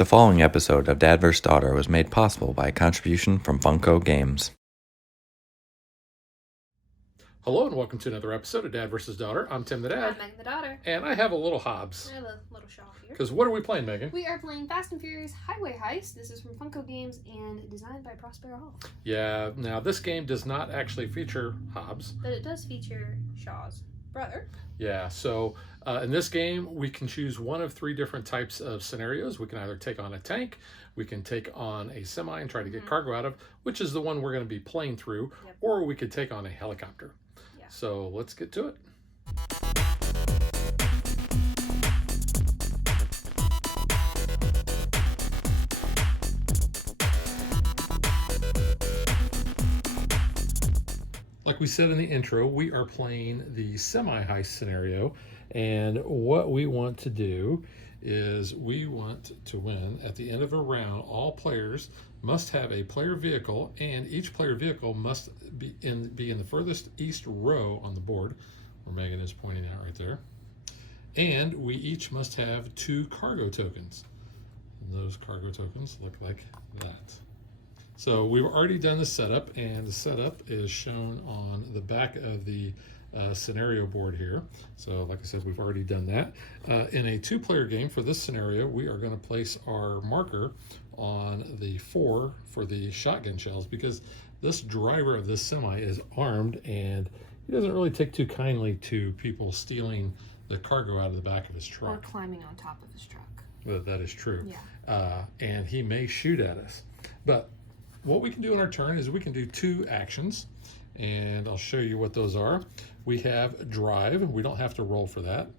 The following episode of Dad vs. Daughter was made possible by a contribution from Funko Games. Hello and welcome to another episode of Dad vs. Daughter. I'm Tim the Dad. I'm Megan the daughter. And I have a little Hobbs. I have a little shawl here. Because what are we playing, Megan? We are playing Fast and Furious Highway Heist. This is from Funko Games and designed by Prospero Hall. Yeah, now this game does not actually feature Hobbs. But it does feature Shaw's brother. Yeah, so in this game, we can choose one of three different types of scenarios. We can either take on a tank, we can take on a semi and try to get cargo out of, which is the one we're going to be playing through, or we could take on a helicopter. Yeah. So let's get to it. Like we said in the intro, we are playing the semi-heist scenario, and what we want to do is we want to win. At the end of a round, all players must have a player vehicle, and each player vehicle must be in the furthest east row on the board, where Megan is pointing out right there. And we each must have 2 cargo tokens. And those cargo tokens look like that. So we've already done the setup, and the setup is shown on the back of the scenario board here. So like I said, we've already done that. In a 2-player game for this scenario, we are going to place our marker on the 4 for the shotgun shells, because this driver of this semi is armed, and he doesn't really take too kindly to people stealing the cargo out of the back of his truck. Or climbing on top of his truck. That is true. Yeah. And he may shoot at us. But what we can do in our turn is we can do 2 actions, and I'll show you what those are. We have drive. We don't have to roll for that.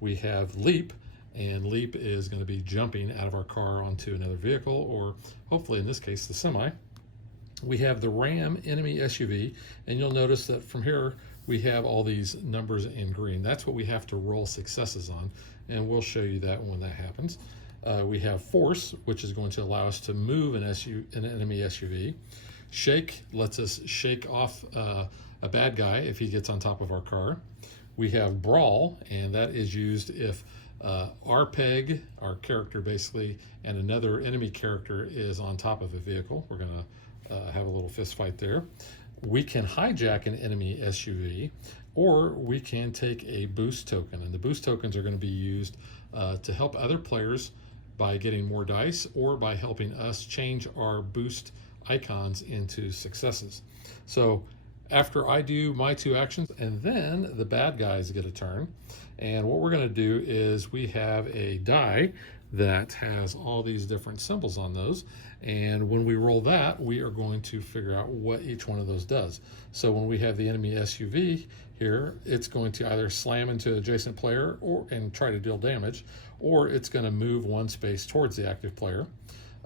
We have leap, and leap is going to be jumping out of our car onto another vehicle, or hopefully in this case the semi. We have the ram enemy SUV, and you'll notice that from here we have all these numbers in green. That's what we have to roll successes on, and we'll show you that when that happens. We have force, which is going to allow us to move an enemy SUV. Shake lets us shake off a bad guy if he gets on top of our car. We have brawl, and that is used if our peg, our character basically, and another enemy character is on top of a vehicle. We're going to have a little fist fight there. We can hijack an enemy SUV, or we can take a boost token, and the boost tokens are going to be used to help other players by getting more dice, or by helping us change our boost icons into successes. So after I do my 2 actions, and then the bad guys get a turn, and what we're going to do is we have a die that has all these different symbols on those, and when we roll that, we are going to figure out what each one of those does. So when we have the enemy SUV here, it's going to either slam into an adjacent player and try to deal damage, or it's going to move 1 space towards the active player.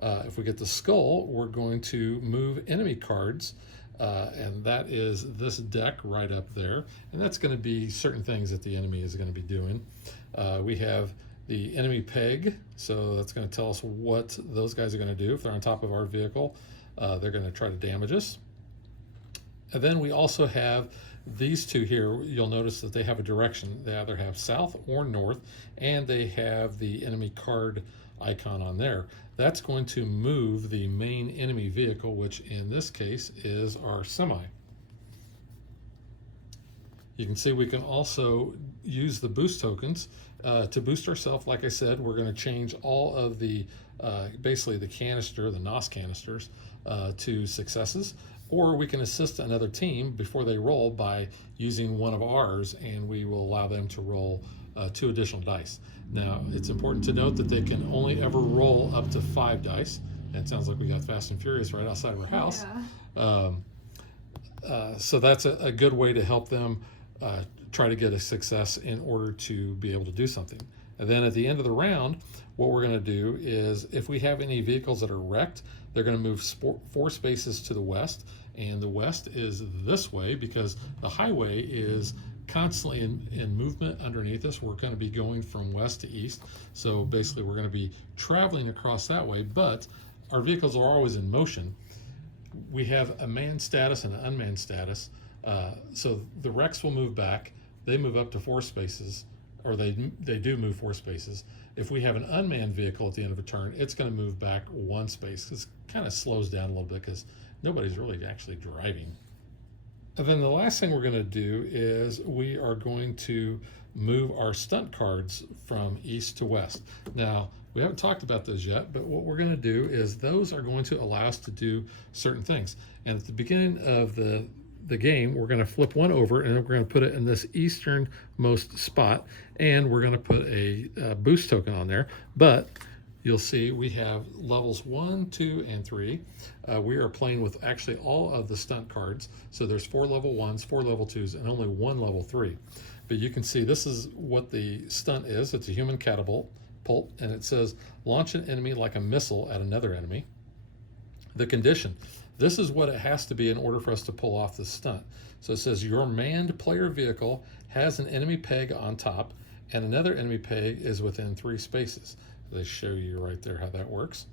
If we get the skull, we're going to move enemy cards, and that is this deck right up there, and that's going to be certain things that the enemy is going to be doing. We have the enemy peg, so that's going to tell us what those guys are going to do. If they're on top of our vehicle, they're going to try to damage us. And then we also have these 2 here. You'll notice that they have a direction. They either have south or north, and they have the enemy card icon on there. That's going to move the main enemy vehicle, which in this case is our semi. You can see we can also use the boost tokens to boost ourselves. Like I said, we're going to change all of the basically the canister, the NOS canisters, to successes, or we can assist another team before they roll by using one of ours, and we will allow them to roll 2 additional dice. Now, it's important to note that they can only ever roll up to 5 dice. And it sounds like we got Fast and Furious right outside of our house. Yeah. So that's a good way to help them try to get a success in order to be able to do something. And then at the end of the round, what we're going to do is, if we have any vehicles that are wrecked, they're going to move 4 spaces to the west, and the west is this way because the highway is constantly in movement underneath us. We're going to be going from west to east, so basically we're going to be traveling across that way, but our vehicles are always in motion. We have a manned status and an unmanned status, so the wrecks will move back. They move up to 4 spaces, or they do move 4 spaces, If we have an unmanned vehicle at the end of a turn, it's going to move back one space. This kind of slows down a little bit because nobody's really actually driving. And then the last thing we're going to do is we are going to move our stunt cards from east to west. Now, we haven't talked about those yet, but what we're going to do is those are going to allow us to do certain things. And at the beginning of the game, we're going to flip one over and we're going to put it in this easternmost spot, and we're going to put a boost token on there. But you'll see we have levels 1, 2, and 3. We are playing with actually all of the stunt cards. So there's 4 level 1s, 4 level 2s, and only 1 level 3. But you can see this is what the stunt is. It's a human catapult, and it says launch an enemy like a missile at another enemy. The condition. This is what it has to be in order for us to pull off the stunt. So it says your manned player vehicle has an enemy peg on top and another enemy peg is within 3 spaces. They show you right there how that works.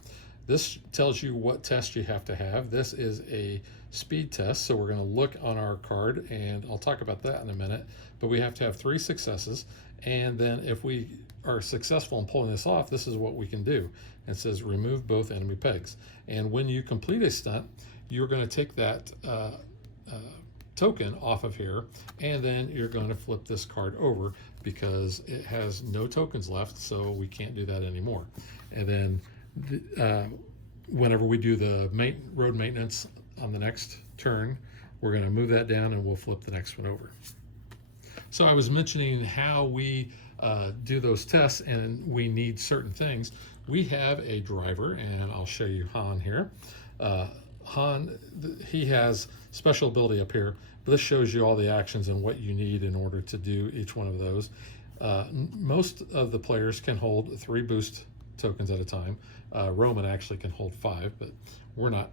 This tells you what test you have to have. This is a speed test, so we're going to look on our card, and I'll talk about that in a minute. But we have to have 3 successes, and then if we are successful in pulling this off, this is what we can do. It says remove both enemy pegs. And when you complete a stunt, you're going to take that token off of here, and then you're going to flip this card over because it has no tokens left, so we can't do that anymore. And then whenever we do the road maintenance on the next turn, we're going to move that down and we'll flip the next one over. So I was mentioning how we do those tests, and we need certain things. We have a driver, and I'll show you Han here. Han, he has special ability up here, but this shows you all the actions and what you need in order to do each one of those. Most of the players can hold 3 boost tokens at a time. Roman actually can hold 5, but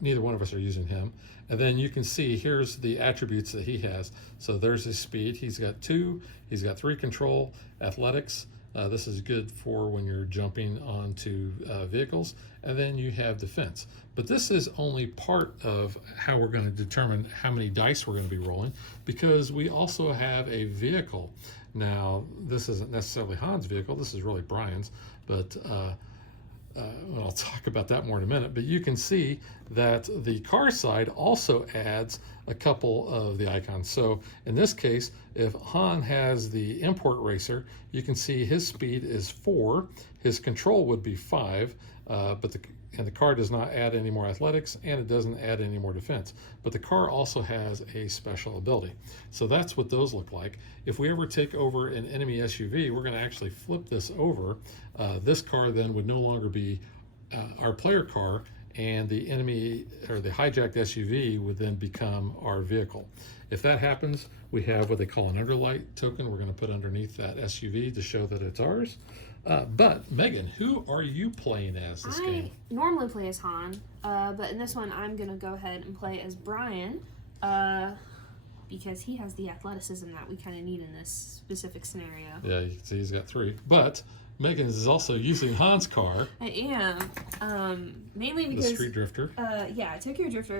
neither one of us are using him. And then you can see here's the attributes that he has. So there's his speed. He's got 2, he's got 3 control, athletics. This is good for when you're jumping onto vehicles. And then you have defense. But this is only part of how we're going to determine how many dice we're going to be rolling, because we also have a vehicle. Now, this isn't necessarily Han's vehicle. This is really Brian's, but I'll talk about that more in a minute. But you can see that the car side also adds a couple of the icons. So in this case, if Han has the import racer, you can see his speed is 4, his control would be 5, but the car does not add any more athletics, and it doesn't add any more defense. But the car also has a special ability. So that's what those look like. If we ever take over an enemy SUV, we're going to actually flip this over. This car then would no longer be our player car, and the enemy or the hijacked SUV would then become our vehicle. If that happens, we have what they call an underlight token we're going to put underneath that SUV to show that it's ours. But Megan, who are you playing as this game? I normally play as Han, but in this one I'm going to go ahead and play as Brian, because he has the athleticism that we kind of need in this specific scenario. Yeah, you can see he's got 3. But Megan is also using Han's car. I am, mainly because the Street Drifter. Yeah, Tokyo Drift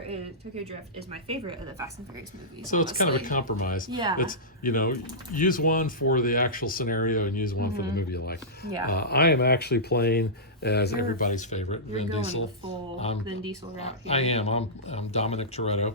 is my favorite of the Fast and Furious movies. So honestly, it's kind of a compromise. Yeah. It's, use one for the actual scenario and use one for the movie you like. Yeah. I am actually playing as everybody's favorite, Vin Diesel. Full Vin Diesel route here. I am. I'm Dominic Toretto.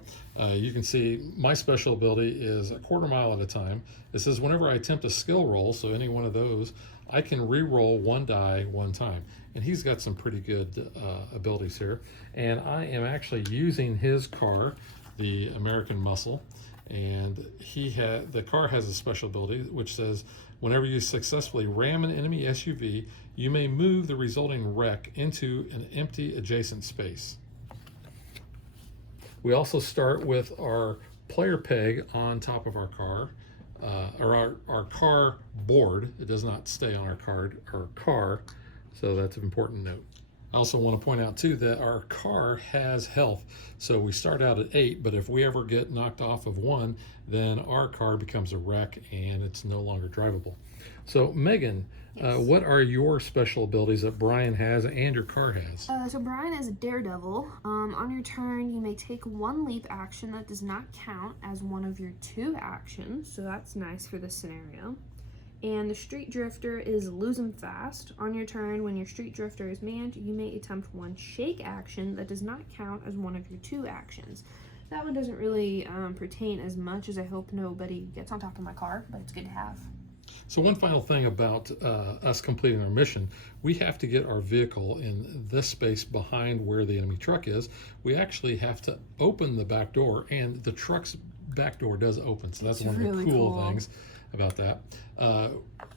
You can see my special ability is a quarter mile at a time. It says whenever I attempt a skill roll, so any one of those, I can re-roll 1 die 1 time. And he's got some pretty good abilities here. And I am actually using his car, the American Muscle. And the car has a special ability which says whenever you successfully ram an enemy SUV, you may move the resulting wreck into an empty adjacent space. We also start with our player peg on top of our car. Or our car board. It does not stay on our car, so that's an important note. I also want to point out too that our car has health, so we start out at 8, but if we ever get knocked off of 1, then our car becomes a wreck and it's no longer drivable. So Megan, yes. What are your special abilities that Brian has and your car has? So Brian is a daredevil. On your turn, you may take 1 leap action that does not count as one of your 2 actions, so that's nice for this scenario. And the Street Drifter is losing fast. On your turn, when your Street Drifter is manned, you may attempt one shake action that does not count as one of your 2 actions. That one doesn't really pertain as much, as I hope nobody gets on top of my car, but it's good to have. So one final thing about us completing our mission, we have to get our vehicle in this space behind where the enemy truck is. We actually have to open the back door, and the truck's back door does open, so that's one of the cool things about that.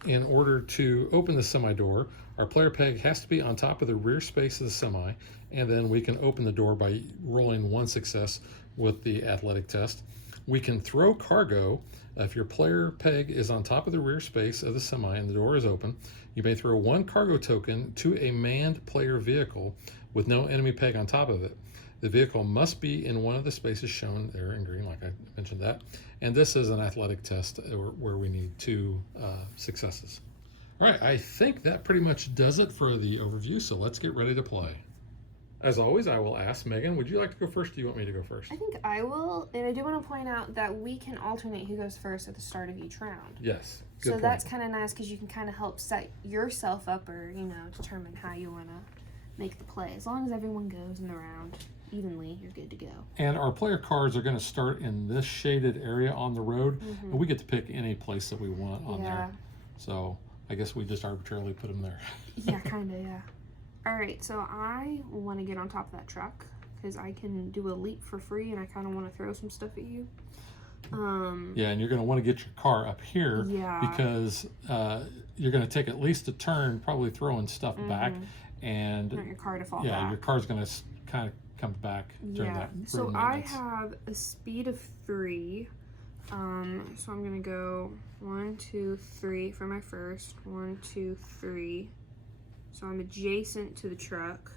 In order to open the semi door, our player peg has to be on top of the rear space of the semi, and then we can open the door by rolling 1 success with the athletic test. We can throw cargo. If your player peg is on top of the rear space of the semi and the door is open, you may throw 1 cargo token to a manned player vehicle with no enemy peg on top of it. The vehicle must be in one of the spaces shown there in green, like I mentioned that. And this is an athletic test where we need 2 successes. All right, I think that pretty much does it for the overview, so let's get ready to play. As always, I will ask Megan, would you like to go first, or do you want me to go first? I think I will, and I do want to point out that we can alternate who goes first at the start of each round. Yes. Good point. That's kind of nice, because you can kind of help set yourself up, or, determine how you want to make the play. As long as everyone goes in the round evenly, you're good to go. And our player cards are going to start in this shaded area on the road, and we get to pick any place that we want on there. So I guess we just arbitrarily put them there. Yeah, kind of, yeah. All right, so I want to get on top of that truck, because I can do a leap for free, and I kind of want to throw some stuff at you. Yeah, and you're going to want to get your car up here, because you're going to take at least a turn, probably throwing stuff back, and want your car to fall back. Your car's going to kind of come back during that. So I have a speed of 3. So I'm going to go 1, 2, 3 for my first. 1, 2, 3. So I'm adjacent to the truck,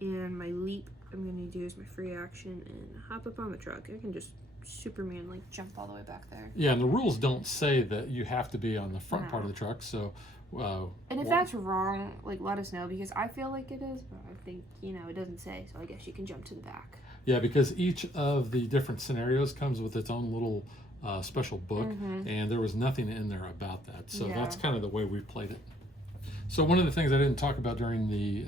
and my leap I'm going to do is my free action and hop up on the truck. I can just Superman like jump all the way back there. Yeah, and the rules don't say that you have to be on the front part of the truck, so and if that's wrong, like, let us know, because I feel like it is, but I think, it doesn't say, so I guess you can jump to the back. Yeah, because each of the different scenarios comes with its own little special book, and there was nothing in there about that, so that's kind of the way we played it. So one of the things I didn't talk about during the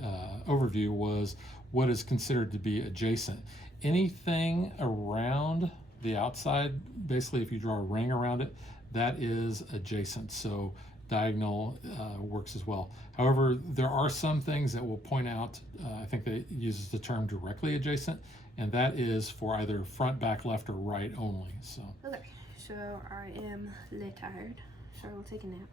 overview was what is considered to be adjacent. Anything around the outside, basically if you draw a ring around it, that is adjacent. So diagonal works as well. However, there are some things that will point out, I think that it uses the term directly adjacent, and that is for either front, back, left, or right only. So. Okay, so I am tired, so I will take a nap.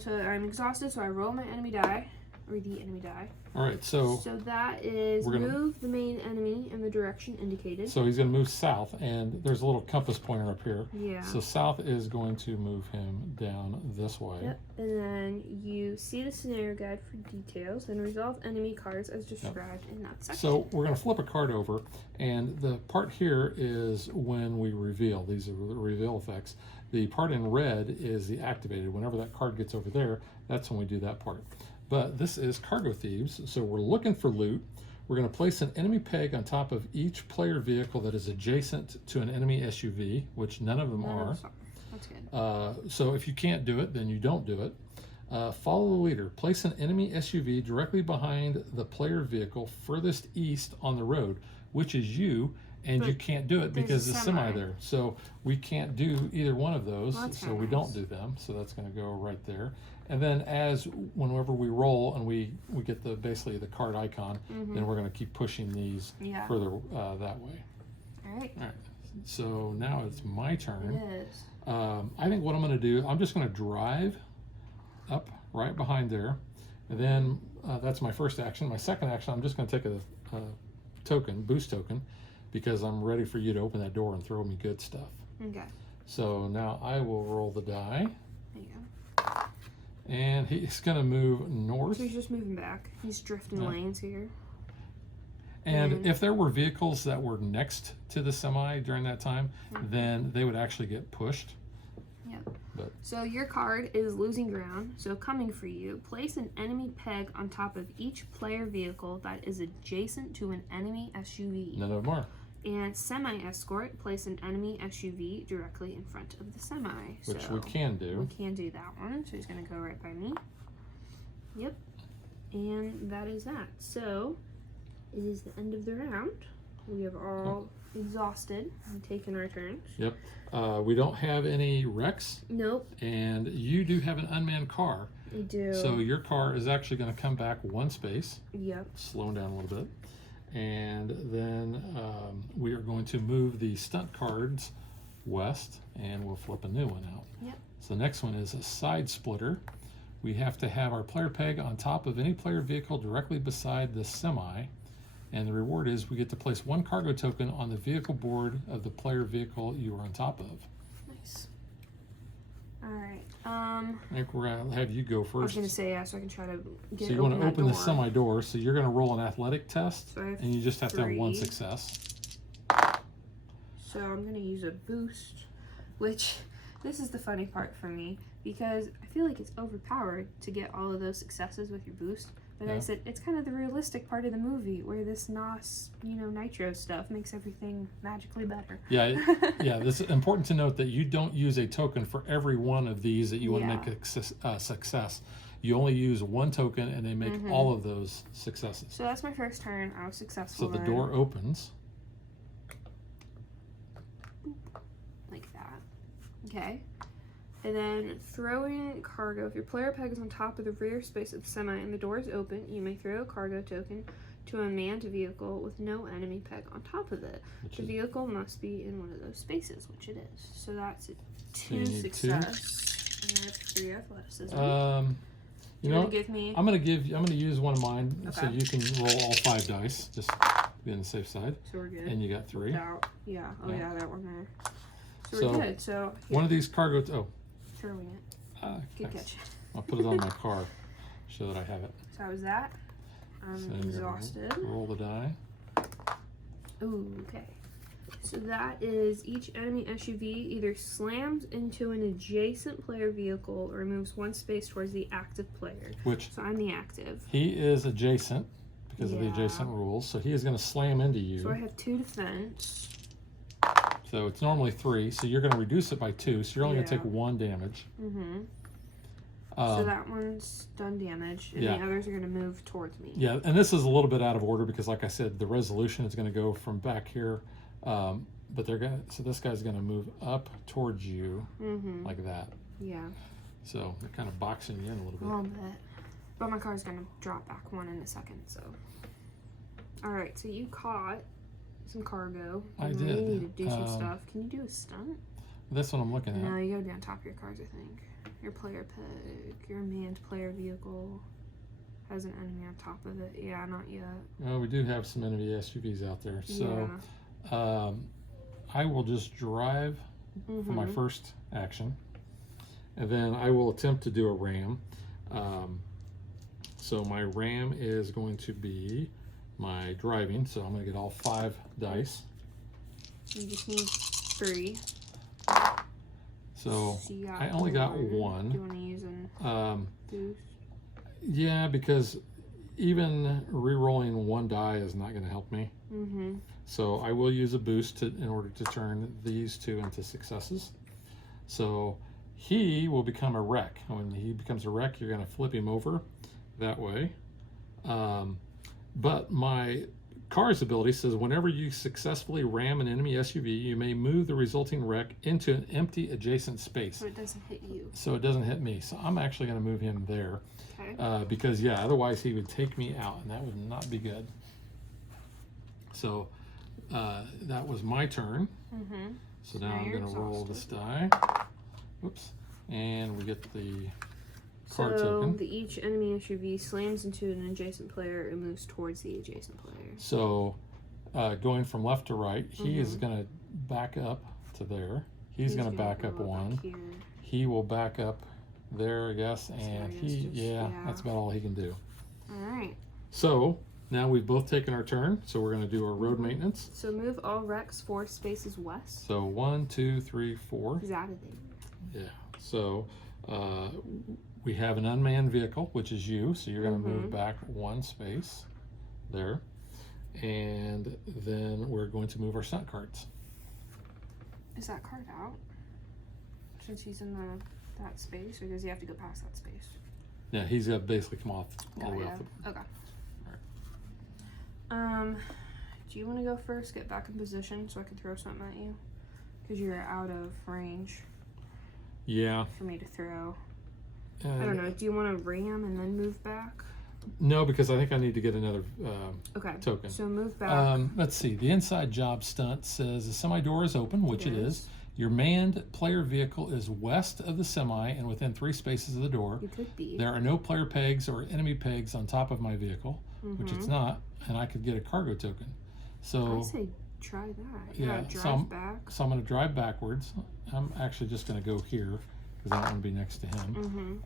So I'm exhausted, so I roll my enemy die, or the enemy die. All right, so that is move the main enemy in the direction indicated. So he's going to move south, and there's a little compass pointer up here. Yeah. So south is going to move him down this way. Yep. And then you see the scenario guide for details, then resolve enemy cards as described in that section. So we're going to flip a card over, and the part here is when we reveal. These are the reveal effects. The part in red is the activated. Whenever that card gets over there, that's when we do that part. But this is Cargo Thieves, so we're looking for loot. We're going to place an enemy peg on top of each player vehicle that is adjacent to an enemy SUV, which none of them are. That's good. So if you can't do it, then you don't do it. Follow the leader. Place an enemy SUV directly behind the player vehicle furthest east on the road, which is you, and you can't do it because the semi there. So we can't do either one of those, so we don't do them. So that's going to go right there. And then whenever we roll and we get basically the card icon, then we're going to keep pushing these further that way. All right. So now it's my turn. It is. I think what I'm going to do, I'm just going to drive up right behind there. And then that's my first action. My second action, I'm just going to take a boost token, because I'm ready for you to open that door and throw me good stuff. Okay. So now I will roll the die. There you go. And he's going to move north. So he's just moving back. He's drifting lanes here. And if there were vehicles that were next to the semi during that time, then they would actually get pushed. Yep. So your card is losing ground. So coming for you, place an enemy peg on top of each player vehicle that is adjacent to an enemy SUV. None of them are. And semi-escort, place an enemy SUV directly in front of the semi. Which so we can do. We can do that one. So he's going to go right by me. Yep. And that is that. So it is the end of the round. We have all exhausted and taken our turns. Yep. We don't have any wrecks. Nope. And you do have an unmanned car. We do. So your car is actually going to come back one space. Yep. Slowing down a little bit. And then we are going to move the stunt cards west, and we'll flip a new one out. Yep. So the next one is a side splitter. We have to have our player peg on top of any player vehicle directly beside the semi. And the reward is we get to place one cargo token on the vehicle board of the player vehicle you are on top of. Nice. All right. I think we're going to have you go I was first. going to say, yeah, so I can try to get So you want to open the door. semi door. So you're going to roll an athletic test, So I have and you just have to have one 3. success. So I'm going to use a boost, which this is the funny part for me because I feel like it's overpowered to get all of those successes with your boost. But Yeah. I said it's kind of the realistic part of the movie where this NOS, nitro stuff makes everything magically better. Yeah, yeah. This is important to note that you don't use a token for every one of these that you want to make a success. You only use one token, and they make all of those successes. So that's my first turn. I was successful. So the then. door opens. Like that. Okay. And then throwing cargo. If your player peg is on top of the rear space of the semi and the door is open, you may throw a cargo token to a manned vehicle with no enemy peg on top of it. The vehicle must be in one of those spaces, which it is. So that's a 2 success. And I have 3 athleticism. You know, give me... I'm gonna use one of mine, so Okay. you can roll all 5 dice, just to be on the safe side. So we're good. And you got 3. Out. Yeah. Oh Yeah. yeah, that one there. So So, we're good. So one of these cargo. throwing it. Good Thanks. catch. I'll put it on my car, so that I have it. So how was that? I'm So you're gonna exhausted. Roll the die. Ooh, okay. So that is each enemy SUV either slams into an adjacent player vehicle or moves one space towards the active player. Which So I'm the active. he is adjacent because of the Yeah. adjacent rules, so he is going to slam into you. So I have 2 defense. So it's normally 3, so you're going to reduce it by 2, so you're only going to Yeah. take 1 damage. Mm-hmm. So that one's done damage, and yeah. the others are going to move towards me. Yeah, and this is a little bit out of order because, like I said, the resolution is going to go from back here, but they're going to. So this guy's going to move up towards you like that. Yeah. So they're kind of boxing you in a little A bit. little bit. But my car's going to drop back 1 in a second, so. Alright, so you caught some cargo. I You did. need to do some stuff. Can you do a stunt? This one I'm looking at. No, you gotta be on top of your cars, I think. Your player peg, your manned player vehicle has an enemy on top of it. Yeah, not yet. Well, we do have some enemy SUVs out there, so I will just drive for my first action, and then I will attempt to do a ram. So my ram is going to be my driving, so I'm going to get all 5 dice. You just need 3. So you got I only got Do you 1. want to use an boost? Yeah, because even re-rolling 1 die is not going to help me. So I will use a boost in order to turn these 2 into successes. So he will become a wreck. When he becomes a wreck, you're going to flip him over that way. But my car's ability says whenever you successfully ram an enemy SUV, you may move the resulting wreck into an empty adjacent space. So it doesn't hit you. So it doesn't hit me. So I'm actually going to move him there. Okay. Because, yeah, otherwise he would take me out, and that would not be good. So that was my turn. So now I'm going to roll this die. Oops. And we get the card So token. each enemy SUV slams into an adjacent player and moves towards the adjacent player. So going from left to right, he is going to back up to there. He's going to back up go 1. back here. He will back up there, I guess, and that's about all he can do. All right. So now we've both taken our turn, so we're going to do our road maintenance. So move all wrecks 4 spaces west. So 1, 2, 3, 4. He's out of there. Yeah. So we have an unmanned vehicle, which is you. So you're going to move back 1 space there. And then we're going to move our stunt cards. Is that card out? Since he's in that space, or does he have to go past that space? Yeah, he's got to basically come off all the way off the Okay. Alright. Do you want to go first? Get back in position so I can throw something at you, because you're out of range. Yeah. For me to throw. I don't know. Do you want to ram and then move back? No, because I think I need to get another Okay. token. So move back. Let's see. The inside job stunt says the semi door is open, which it is. Your manned player vehicle is west of the semi and within 3 spaces of the door. You could be. There are no player pegs or enemy pegs on top of my vehicle, which it's not, and I could get a cargo token. So I say try that. yeah, drive back. So I'm going to drive backwards. I'm actually just going to go here because I don't want to be next to him.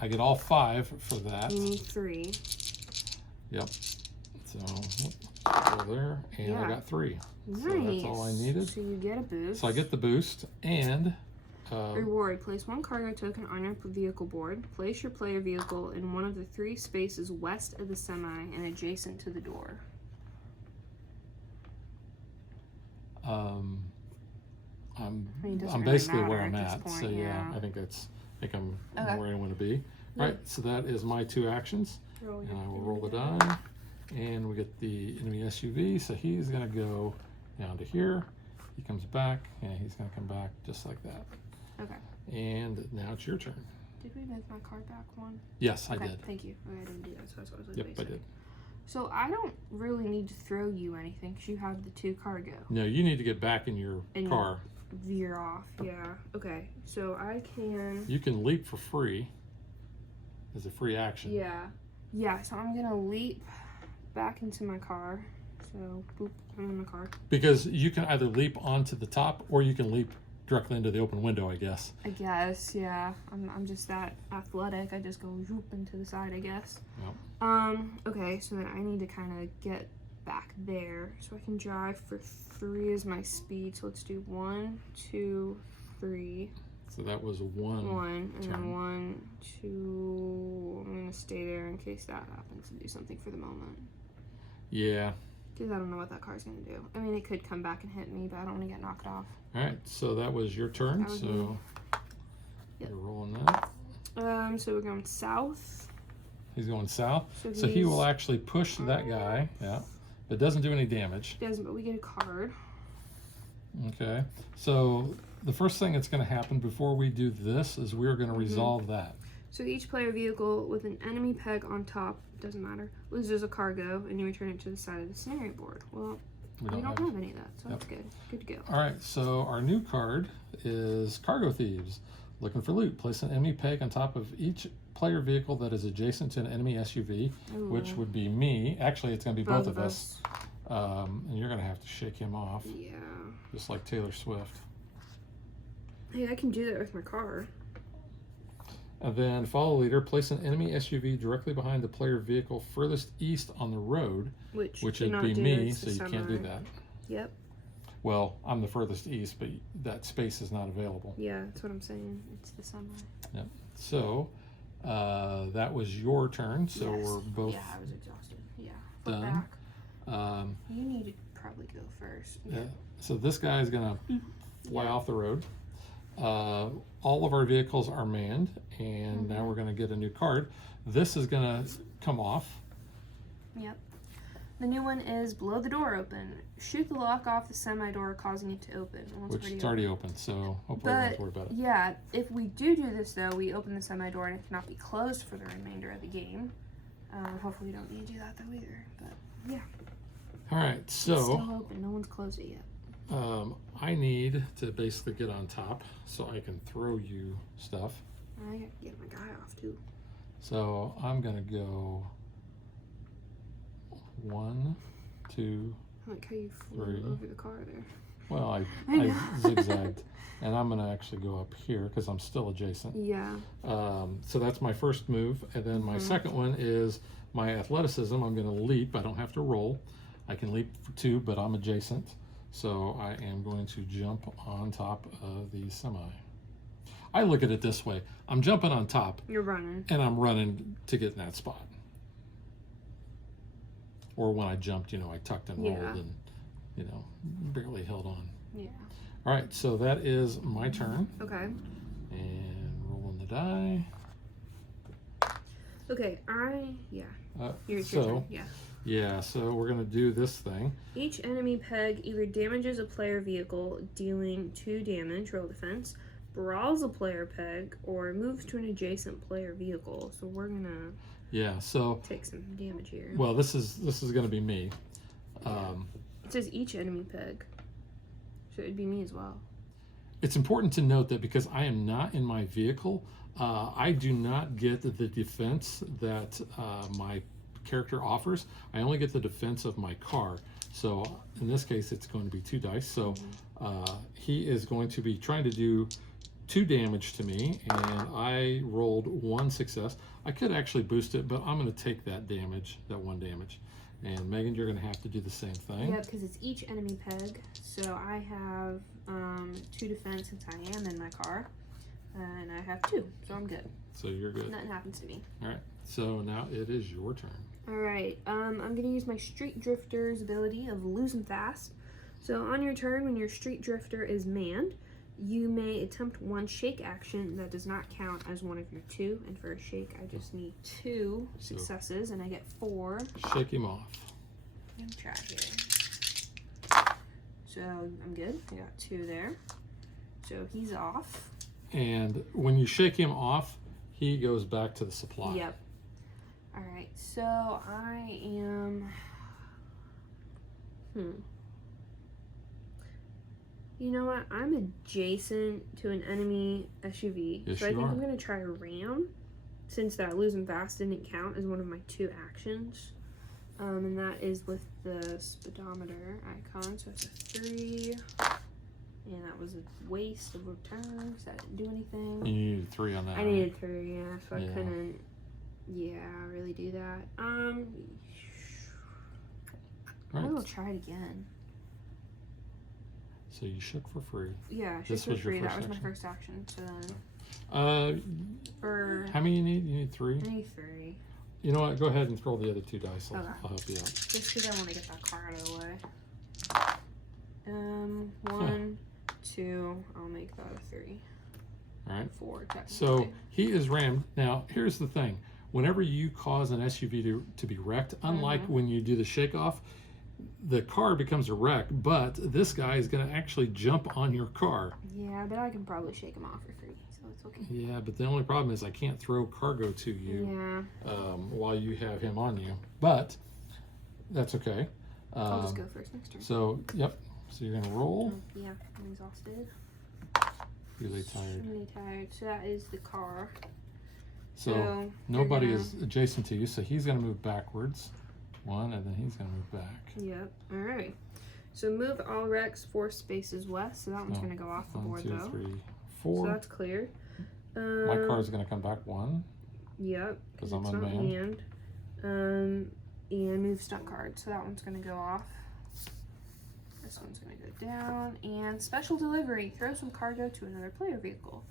I get all 5 for that. You need 3. Yep. So go there, and I got 3. Nice. So that's all I needed. So you get a boost. So I get the boost, and reward. Place 1 cargo token on your vehicle board. Place your player vehicle in one of the 3 spaces west of the semi and adjacent to the door. I'm doesn't basically really where I'm matter at. this So point, yeah, I think I'm where I want to be. All right, so that is my 2 actions, and I will roll the die, and we get the enemy SUV. So he's gonna go down to here. He comes back, and he's gonna come back just like that. Okay. And now it's your turn. Did we move my card back 1? Yes, I Okay, did. thank you. Okay, I didn't do that, so that's what I was like, Yep, wait a I second. did. So I don't really need to throw you anything because you have the 2 cargo. No, you need to get back in your car. Veer off, yeah. Okay, so I can. You can leap for free as a free action. Yeah. Yeah, so I'm gonna leap back into my car. So, boop, I'm in my car. Because you can either leap onto the top or you can leap directly into the open window, I guess. I guess, yeah. I'm just that athletic. I just go whoop into the side, I guess. Yep. Okay, so then I need to kind of get back there. So I can drive for 3 as my speed. So let's do 1, 2, 3. So that was 1. 1, and turn. then 1, 2. I'm gonna stay there in case that happens to do something for the moment. Yeah. Because I don't know what that car's gonna do. I mean, it could come back and hit me, but I don't want to get knocked off. All right, so that was your turn. That was So me. Yep. you're rolling that. So we're going south. He's going south. So he he's- will actually push that guy. Yeah. It doesn't do any damage. Doesn't, but we get a card. Okay. So the first thing that's going to happen before we do this is we're going to resolve that. So each player vehicle with an enemy peg on top, doesn't matter, loses a cargo, and you return it to the side of the scenario board. Well, we don't have any of that, so that's good. Good to go. All right, so our new card is Cargo Thieves. Looking for loot. Place an enemy peg on top of each player vehicle that is adjacent to an enemy SUV, which would be me. Actually, it's going to be both of us. And you're going to have to shake him off. Yeah. Just like Taylor Swift. Hey, I can do that with my car. And then follow leader. Place an enemy SUV directly behind the player vehicle furthest east on the road, which would be me, so you can't do that. Yep. Well, I'm the furthest east, but that space is not available. Yeah, that's what I'm saying. It's the semi. Yep. So that was your turn. So we're both Yeah, I was exhausted. Yeah. done. Back. You need to probably go first. Yeah. So this guy is gonna fly off the road. All of our vehicles are manned, and now we're gonna get a new card. This is gonna come off. Yep. The new one is blow the door open. Shoot the lock off the semi door, causing it to open. Which it's already open, so hopefully I don't have to worry about it. Yeah, if we do this though, we open the semi door and it cannot be closed for the remainder of the game. Hopefully we don't need to do that though either. But yeah, All right, it's so still open. No one's closed it yet. I need to basically get on top so I can throw you stuff. I gotta get my guy off too. So I'm gonna go 1, 2. I like how you flew 3. over the car there. Well, I zigzagged, and I'm gonna actually go up here because I'm still adjacent. Yeah. So that's my first move, and then my second one is my athleticism. I'm gonna leap. I don't have to roll. I can leap for 2, but I'm adjacent. So I am going to jump on top of the semi. I look at it this way. I'm jumping on top, You're running. and I'm running to get in that spot. or when I jumped, I tucked and rolled Yeah. and, barely held on. Yeah. All right, so that is my turn. Okay. And rolling the die. Okay, yeah. Your So, turn. Yeah. yeah, so we're going to do this thing. Each enemy peg either damages a player vehicle, dealing 2 damage, roll defense, brawls a player peg, or moves to an adjacent player vehicle. So we're gonna take some damage here. Well, this is going to be me. It says each enemy peg, so it'd be me as well. It's important to note that because I am not in my vehicle, I do not get the defense that my character offers. I only get the defense of my car. So in this case, it's going to be 2 dice. So he is going to be trying to do 2 damage to me, and I rolled 1 success. I could actually boost it, but I'm going to take that damage, that 1 damage. And Megan, you're going to have to do the same thing. Yeah, because it's each enemy peg. So I have 2 defense since I am in my car, and I have 2, so I'm good. So you're good. Nothing happens to me. All right. So now it is your turn. All right. I'm going to use my Street Drifter's ability of losing fast. So on your turn, when your Street Drifter is manned, you may attempt 1 shake action that does not count as one of your 2. And for a shake, I just need 2 successes, and I get 4. Shake him off. I'm gonna try here. So I'm good. I got 2 there. So he's off. And when you shake him off, he goes back to the supply. Yep. All right. So I am. You know what? I'm adjacent to an enemy SUV. Yes, so I you think are. I'm going to try ram, since that losing fast didn't count as one of my 2 actions. And that is with the speedometer icon. So it's a 3. And that was a waste of a turn, so I didn't do anything. You needed 3 on that. I needed 3, yeah, so I Yeah. couldn't, really do that. Right. I will try it again. So you shook for free. Yeah, This shoot for was your free. That first was my action? first action. So then, for How many you need? You need 3? I need 3. You know what? Go ahead and throw the other 2 dice. I'll, Okay. I'll help you out. Just because I want to get that car out of the way. 1, 2. I'll make that a 3. All right. 4 technically. So he is rammed. Now, here's the thing. Whenever you cause an SUV to be wrecked, unlike when you do the shake off, the car becomes a wreck, but this guy is going to actually jump on your car. Yeah, but I can probably shake him off for free, so it's okay. Yeah, but the only problem is I can't throw cargo to you Yeah. while you have him on you. But that's okay. I'll just go first next turn. So, yep. So you're going to roll. Yeah, I'm exhausted. Really tired. Extremely tired. So that is the car. So nobody is adjacent to you, so he's going to move backwards. 1, and then he's going to move back. Yep. All right. So move all wrecks 4 spaces west. So that one's going to go off the 1, board 2, though. 3, So 4. that's clear. My car is going to come back 1. Yep. Because it's I'm not unmanned. manned. And move stunt card. So that one's going to go off. This one's going to go down. And special delivery. Throw some cargo to another player vehicle.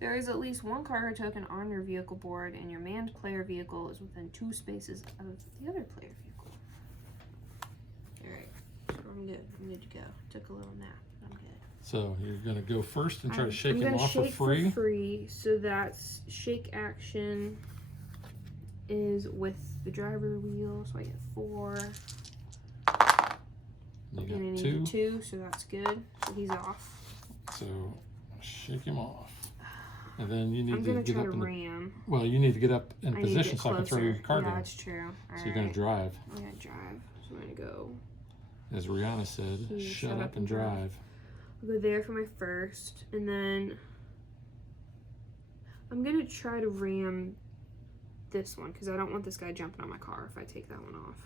There is at least 1 cargo token on your vehicle board, and your manned player vehicle is within 2 spaces of the other player vehicle. Alright, so I'm good. I'm good to go. Took a little nap, but I'm good. So you're going to go first and try to shake I'm him gonna off for shake free. for free. So that's shake action is with the driver wheel, so I get 4. You And I got need 2. 2, so that's good. So he's off. So shake him off. And then you need I'm to gonna get try up to in ram. well, you need to get up in I need to position get so I can throw your closer. cargo. Yeah, that's true. So you're going to drive. I'm gonna drive. So I'm gonna go. As Rihanna said, Yeah, shut up and drive. I'll go there for my first, and then I'm gonna try to ram this one because I don't want this guy jumping on my car if I take that one off.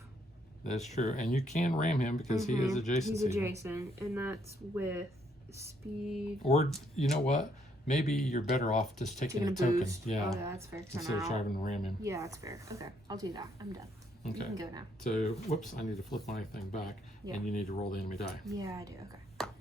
That's true. And you can ram him because he is adjacent He's to you. adjacent, and that's with speed. Or, you know what? Maybe you're better off just taking a token. Boost. Yeah. Oh, yeah, that's fair. 'Cause I'm Instead of out. trying to ram him. Yeah, that's fair. Okay, I'll do that. I'm done. You Okay. can go now. So, whoops, I need to flip my thing back. Yeah. And you need to roll the enemy die. Yeah, I do. Okay.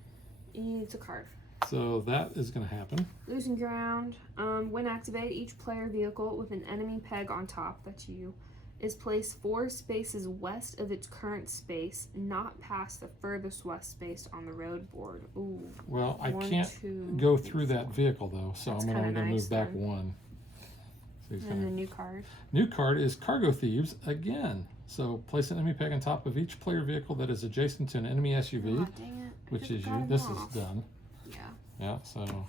It's a card. So that is going to happen. Losing ground. When activated, each player vehicle with an enemy peg on top, that's you, is placed 4 spaces west of its current space, not past the furthest west space on the road board. Ooh. Well, I 1, can't 2, go through that vehicle though, so That's I'm only kinda going to nice move back then. 1. So he's And the gonna... new card. New card is Cargo Thieves again. So place an enemy peg on top of each player vehicle that is adjacent to an enemy SUV, Aw, dang it. I which could've is got you. him This off. is done. Yeah. Yeah, so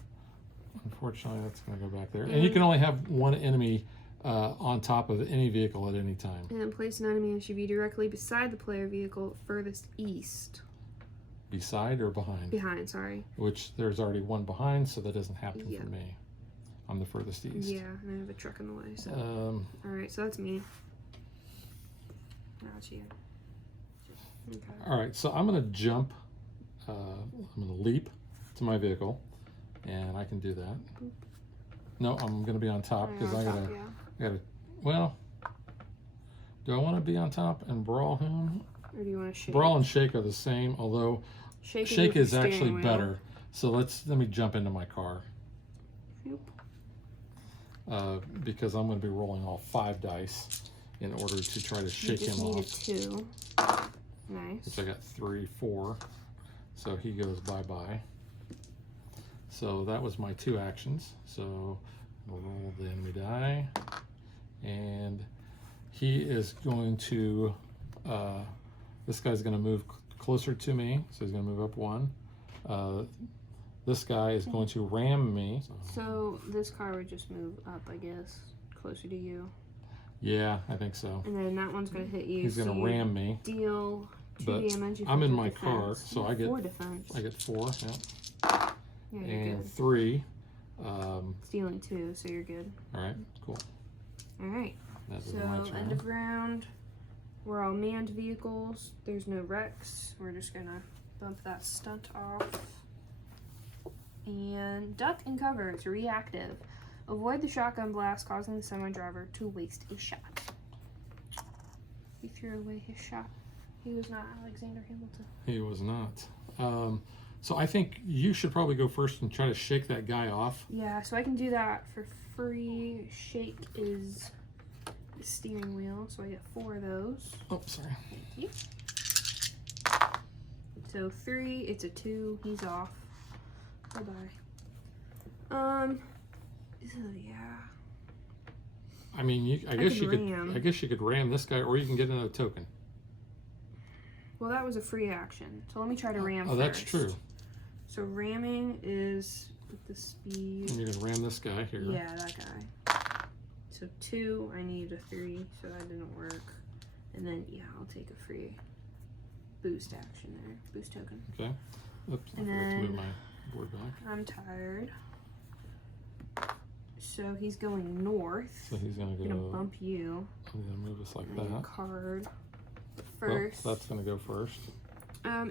unfortunately that's going to go back there. And you can only have one enemy on top of any vehicle at any time. And then place an enemy SUV directly beside the player vehicle furthest east. Beside or behind? Behind, sorry. Which there's already one behind, so that doesn't happen Yeah. for me. I'm the furthest east. Yeah, and I have a truck in the way, so. Alright, so that's me. Now it's you. Okay. All right, so I'm going to jump. I'm going to leap to my vehicle, and I can do that. Boop. No, I'm going to be on top because I gotta. Yeah. Well, do I want to be on top and brawl him? Or do you want to shake? Brawl and shake are the same, although Shake shake with is the steering actually wheel. better. So let me jump into my car Yep. because I'm going to be rolling all 5 dice in order to try to shake You just him need off. a 2. Nice. Which I got 3, 4. So he goes bye-bye. So that was my 2 actions. So we'll roll the enemy die. And he is going to, this guy's going to move closer to me. So he's going to move up 1. This guy is going to ram me. So this car would just move up, I guess, closer to you. Yeah, I think so. And then that one's going to hit you. He's going so to you ram me. Deal 2 But damage. I'm in with my defense. car, so You I have get 4 defense. I get 4, yeah. Yeah, you're And good. 3. Stealing 2, so you're good. All right, cool. All right. That is So my end turn. of round. We're all manned vehicles. There's no wrecks. We're just gonna bump that stunt off. And duck and cover. It's reactive. Avoid the shotgun blast, causing the semi-driver to waste a shot. He threw away his shot. He was not Alexander Hamilton. He was not. So I think you should probably go first and try to shake that guy off. Yeah, so I can do that for free. Shake is the steering wheel, so I get 4 of those. Oh, sorry. Thank you. So 3, it's a 2, he's off. Bye-bye. Yeah. I mean, I guess you ram. could. I guess you could ram this guy, or you can get another token. Well, that was a free action. So let me try to ram Oh, that's first. true. So ramming is with the speed. And you can ram this guy here. Yeah, that guy. So 2, I need a 3, so that didn't work. And then, yeah, I'll take a free boost action there. Boost token. Okay. Oops, I And forgot to move then- my board back. I'm tired. So he's going north. So he's gonna I'm go. gonna bump you. I'm gonna move this like And that. card Well, first. that's gonna go first.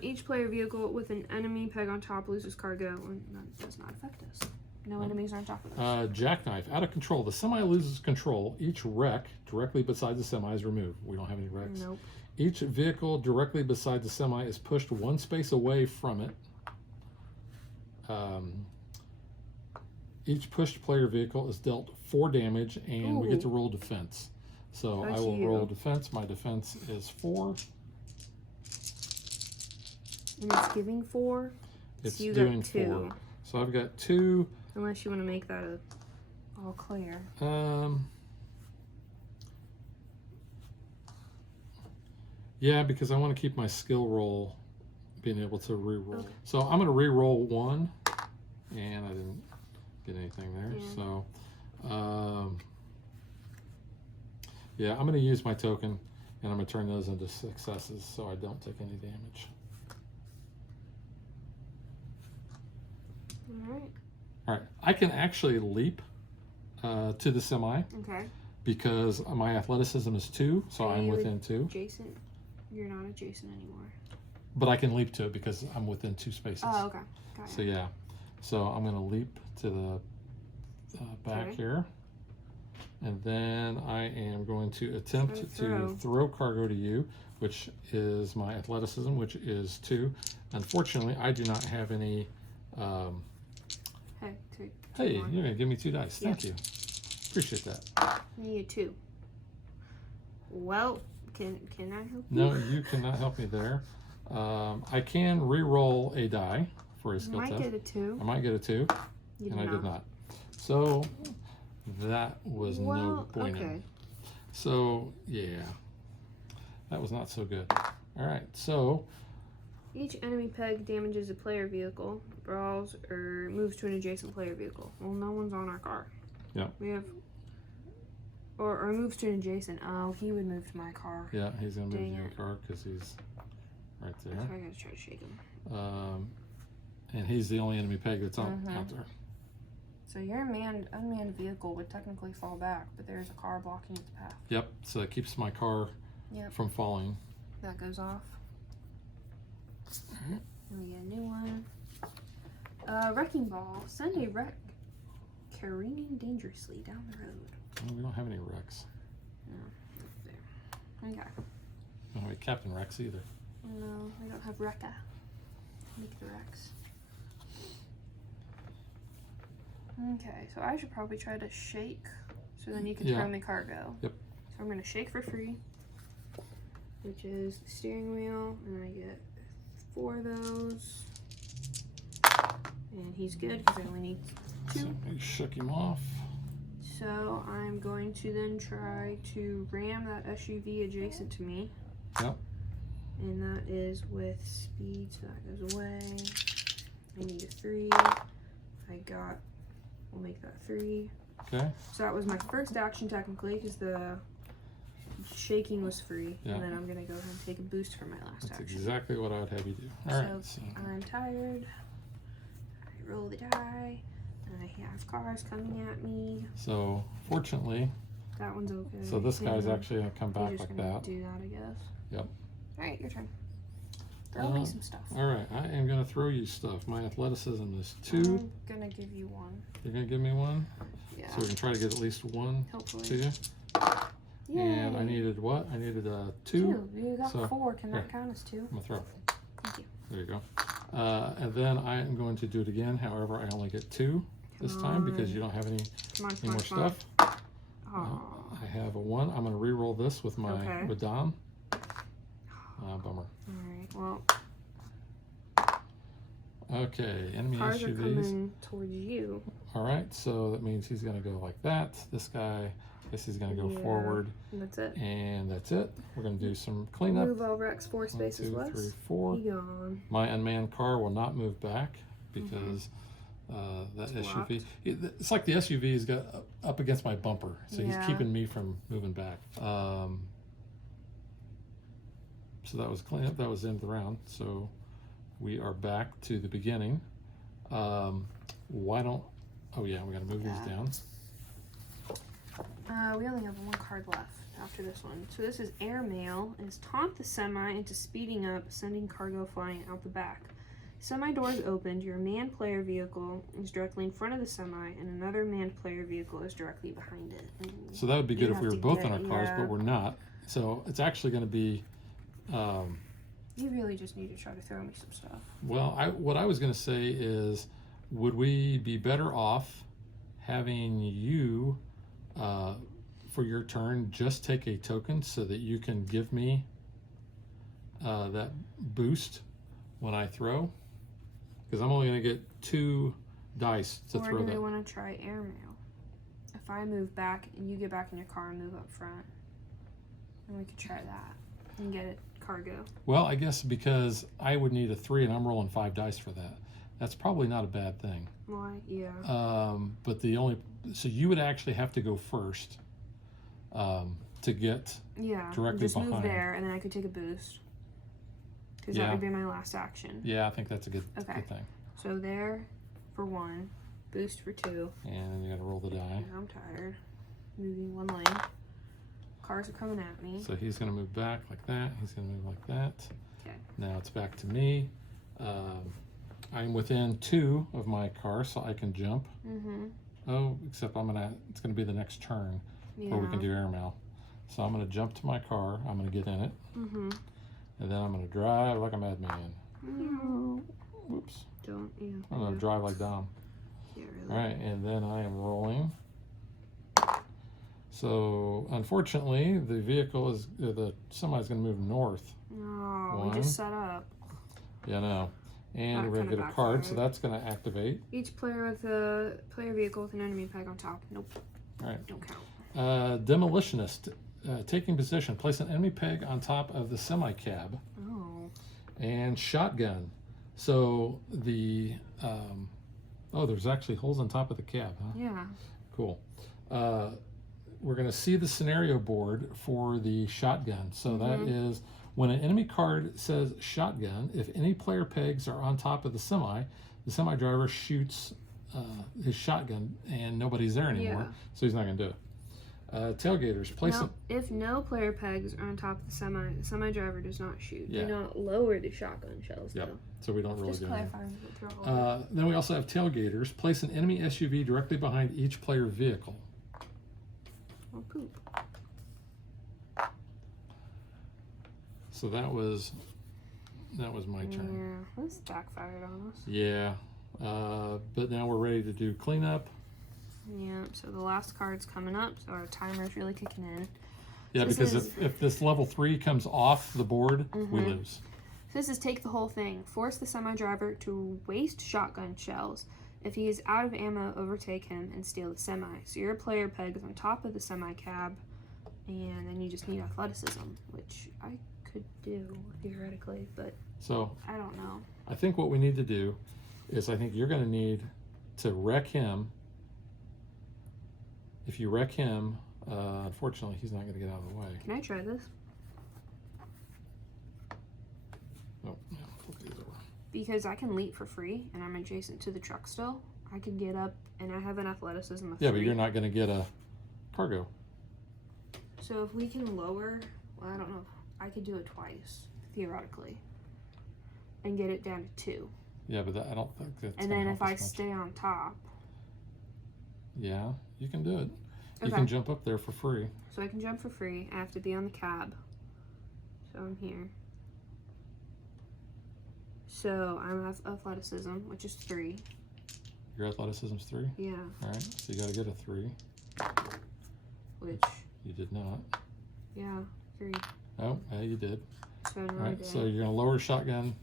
Each player vehicle with an enemy peg on top loses cargo, and that does not affect us. No enemies are on top of us. Jackknife, out of control. The semi loses control. Each wreck directly beside the semi is removed. We don't have any wrecks. Nope. Each vehicle directly beside the semi is pushed 1 space away from it. Each pushed player vehicle is dealt 4 damage, and we get to roll defense. So That's I will you. roll defense. My defense is 4. And it's giving 4. It's so you doing got 2. 4. So I've got 2. Unless you want to make that a all clear. Yeah, because I want to keep my skill roll being able to re-roll. Okay. So I'm going to re-roll 1, and I didn't get anything there. Yeah. So, yeah, I'm going to use my token, and I'm going to turn those into successes so I don't take any damage. Alright. All right, I can actually leap to the semi Okay. because my athleticism is 2, so Are I'm you within 2. Adjacent. You're not adjacent anymore. But I can leap to it because I'm within 2 spaces. Oh, okay. Got So it. yeah, so I'm gonna leap to the back Okay. here, and then I am going to attempt Try to to throw cargo to you, which is my athleticism, which is 2. Unfortunately, I do not have any. Hey, take Hey, one. you're gonna give me 2 dice. Thank you. Appreciate that. You need 2. Well, can I help you? No, you cannot help me there. I can re-roll a die for a You skill might test. get a 2. I might get a 2, You and did I did not. So that was no Well, bueno. okay. So yeah, that was not so good. All right, so Each enemy peg damages a player vehicle, brawls, or moves to an adjacent player vehicle. Well, no one's on our car. Yeah. We have... Or moves to an adjacent. Oh, he would move to my car. yeah, he's gonna move Dang your it. car because he's right So there. I gotta try to shake him. And he's the only enemy peg that's out Mhm. there. So your unmanned vehicle would technically fall back, but there's a car blocking its path. Yep. So that keeps my car Yep. from falling. That goes off. Alright. And we get a new one. Wrecking ball. Send a wreck careening dangerously down the road. Oh, we don't have any Rex. There. Okay. We don't have a Captain Rex either. No, we don't have Rekka. Make the Rex. Okay, so I should probably try to shake so then you can Yeah. throw me cargo. Yep. So I'm going to shake for free, which is the steering wheel, and I get 4 of those. And he's good because I only need 2. So we shook him off. So I'm going to then try to ram that SUV adjacent to me. Yep. And that is with speed, so that goes away. I need a 3. We'll make that 3. Okay. So that was my first action technically, because the shaking was free. Yeah. And then I'm gonna go ahead and take a boost for my last That's action. exactly what I would have you do. All right. So I'm tired. I roll the die. I have cars coming at me. So fortunately, That one's okay. so this guy's Yeah. actually gonna come back You're just like gonna that. do that, I guess. Yep. Alright, your turn. Throw me some stuff. All right, I am gonna throw you stuff. My athleticism is 2. I'm gonna give you 1. You're gonna give me 1, Yeah. so we can try to get at least 1 Hopefully. to you. Yay. And I needed what? I needed a 2. You got So, 4. Can that here. count as 2? I'm gonna throw. Thank you. There you go. And then I am going to do it again. However, I only get 2 this time because you don't have any Come on, more come on. stuff. Aw. I have a 1. I'm gonna re-roll this with my Okay. with Dom. Bummer. Alright, well, Okay, enemy cars are SUVs. coming towards you. All right, so that means he's gonna go like that. This guy, I guess he's gonna go Yeah. forward, And that's it. and that's it. We're gonna do some cleanup. Move all Rex 4 1, spaces 2, less. 3, 4. He gone. My unmanned car will not move back because that It's SUV. It's like the SUV's got up against my bumper, so Yeah. he's keeping me from moving back. So that was cleanup. That was the end of the round. So we are back to the beginning. Why don't? Oh yeah, we got to move these down. We only have 1 card left after this one. So this is airmail, and it's taunt the semi into speeding up, sending cargo flying out the back. Semi doors opened, your manned player vehicle is directly in front of the semi, and another manned player vehicle is directly behind it. And So that would be you good if have we were to both get- in our cars, yeah. but we're not. So it's actually going to be. You really just need to try to throw me some stuff. Well, what I was going to say is, would we be better off having you, for your turn, just take a token so that you can give me that boost when I throw? Because I'm only going to get 2 dice to Or throw do that. we want to try airmail? If I move back and you get back in your car and move up front, then we could try that and get it cargo. Well, I guess because I would need a 3 and I'm rolling 5 dice for that. That's probably not a bad thing. Why? Yeah. But so you would actually have to go first to get Yeah. directly just move behind. there, and then I could take a boost. Because Yeah. that would be my last action. Yeah, I think that's a good Okay. thing. So there for 1, boost for 2. And then you got to roll the die. And I'm tired. Moving 1 lane. Cars are coming at me. So he's going to move back like that. He's going to move like that. Okay. Now it's back to me. I'm within 2 of my car, so I can jump. Mm-hmm. Oh, except it's going to be the next turn Yeah. where we can do airmail. So I'm going to jump to my car. I'm going to get in it. Mm-hmm. And then I'm going to drive like a madman. No. Whoops. Don't. Yeah. I'm going to drive like Dom. Yeah, really. All right, and then I am rolling. So unfortunately, the vehicle is the semi is going to move north. No, One. we just set up. Yeah, no. And That we're going to kinda get a card, so backfired. that's going to activate. Each player with a player vehicle with an enemy peg on top. Nope. All right. Don't count. Demolitionist. Taking position. Place an enemy peg on top of the semi cab. Oh. And shotgun. So the oh, there's actually holes on top of the cab, huh? Yeah. Cool. We're going to see the scenario board for the shotgun. So that is when an enemy card says shotgun, if any player pegs are on top of the semi driver shoots his shotgun and nobody's there anymore, so he's not going to do it. Tailgaters, place Now, if no player pegs are on top of the semi driver does not shoot. Yeah. Do not lower the shotgun shells, Yep. though. So we don't really Just do anything. clarifying what they're all Then we also have tailgaters. Place an enemy SUV directly behind each player vehicle. Oh, poop. So that was my turn. Yeah, this backfired on us. Yeah. But now we're ready to do cleanup. Yeah, so the last card's coming up, so our timer's really kicking in. Yeah, This because is- if this level 3 comes off the board, we lose. So this is take the whole thing. Force the semi-driver to waste shotgun shells. If he is out of ammo, overtake him and steal the semi. So your player peg is on top of the semi-cab, and then you just need athleticism, which I could do, theoretically, but So I don't know. I think what we need to do is I think you're going to need to wreck him. If you wreck him, unfortunately, he's not going to get out of the way. Can I try this? Oh, yeah, flip these over. Because I can leap for free, and I'm adjacent to the truck still. I could get up, and I have an athleticism of Yeah, 3. but you're not going to get a cargo. So if we can lower, well, I don't know. I could do it twice, theoretically, and get it down to 2. Yeah, but I don't think that's. And gonna then help if I us much. stay on top, Yeah, you can do it. You Okay. can jump up there for free. so I can jump for free. I have to be on the cab. So I'm here. So I'm athleticism, which is 3. Your athleticism's 3. Yeah, All right, so you got to get a 3. which, You did not. yeah, 3. Oh, yeah, you did. So now All I right, did. so you're going to lower shotgun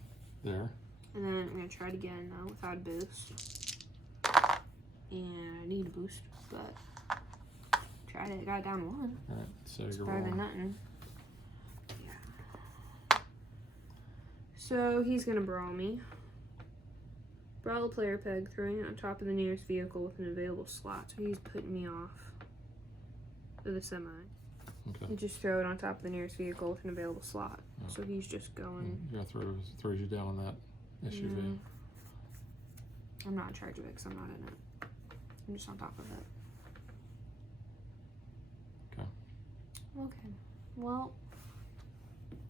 there. And then I'm going to try it again, though, without a boost. And I need a boost, but tried it. Got it down to 1. All right, so It's you're better than rolling. nothing. Yeah. So he's gonna brawl me. Brawl a player peg, throwing it on top of the nearest vehicle with an available slot. So he's putting me off of the semi. Okay. And just throw it on top of the nearest vehicle with an available slot. Oh. So he's just going. You're going to throws you down on that SUV. Yeah. I'm not in charge of it because I'm not in it. I'm just on top of it. Okay. Okay. Well,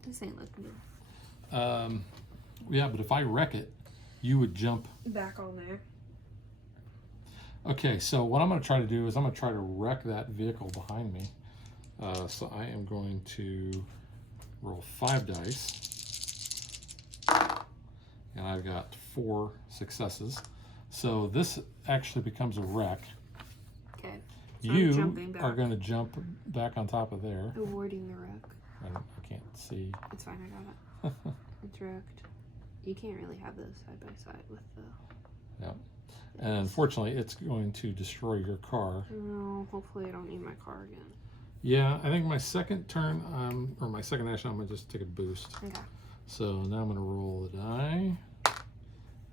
this ain't looking good. Yeah, but if I wreck it, you would jump. Back on there. Okay, so what I'm going to try to do is I'm going to try to wreck that vehicle behind me. So I am going to roll 5 dice. And I've got 4 successes. So this actually becomes a wreck. Okay. So I'm You jumping back. are going to jump back on top of there. Avoiding the wreck. I can't see. It's fine, I got it. It's wrecked. You can't really have those side by side with the... Yeah. And unfortunately, it's going to destroy your car. No, hopefully I don't need my car again. Yeah, I think my second turn, or my second action, I'm going to just take a boost. Okay. So now I'm going to roll the die.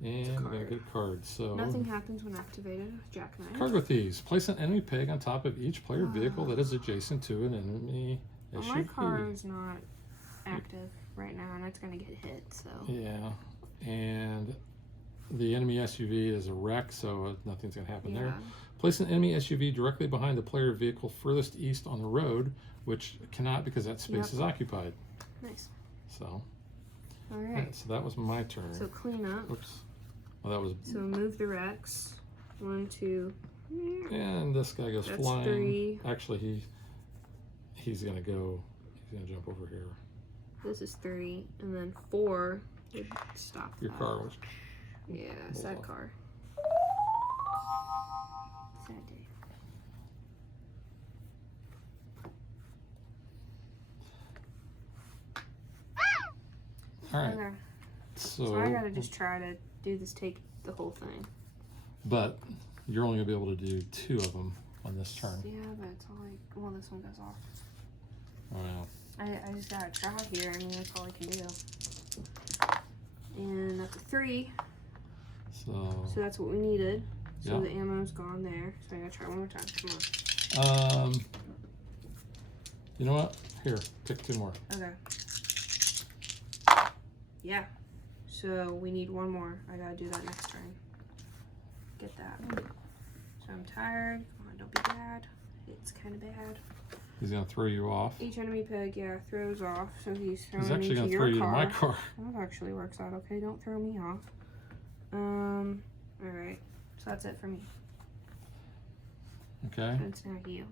And I'm going to card. get a card. So Nothing happens when activated. Jackknife. Cargo thieves. Place an enemy peg on top of each player vehicle that is adjacent to an enemy Well, SUV. my car is not active right now, and it's going to get hit, so... Yeah, and the enemy SUV is a wreck, so nothing's going to happen there. Place an enemy SUV directly behind the player vehicle furthest east on the road, which cannot because that space is occupied. Nice. So, All right. so that was my turn. So clean up. Oops. Well, that was. So move the Rex. 1, 2. And this guy goes That's flying. 3. Actually, he's gonna go. He's gonna jump over here. This is 3, and then 4 would stop Your that. car was. Yeah, rolls sad off. car. Sad day. All right. Okay. So So I gotta just try to do this, take the whole thing. But you're only gonna be able to do 2 of them on this turn. Yeah, but it's all like, well, this one goes off. Oh no. I just gotta try here. I mean, that's all I can do. And that's a 3. So So that's what we needed. So yeah. the ammo's gone there. So I gotta try one more time. Come on. You know what? Here, pick 2 more. Okay. Yeah. So we need one more. I gotta do that next turn. Get that. So I'm tired. Come on, don't be bad. It's kind of bad. He's gonna throw you off. Each enemy peg, yeah, throws off. So he's throwing He's actually me gonna to throw your you to car. my car. That actually works out okay. Don't throw me off. All right. So that's it for me. Okay. And it's now you.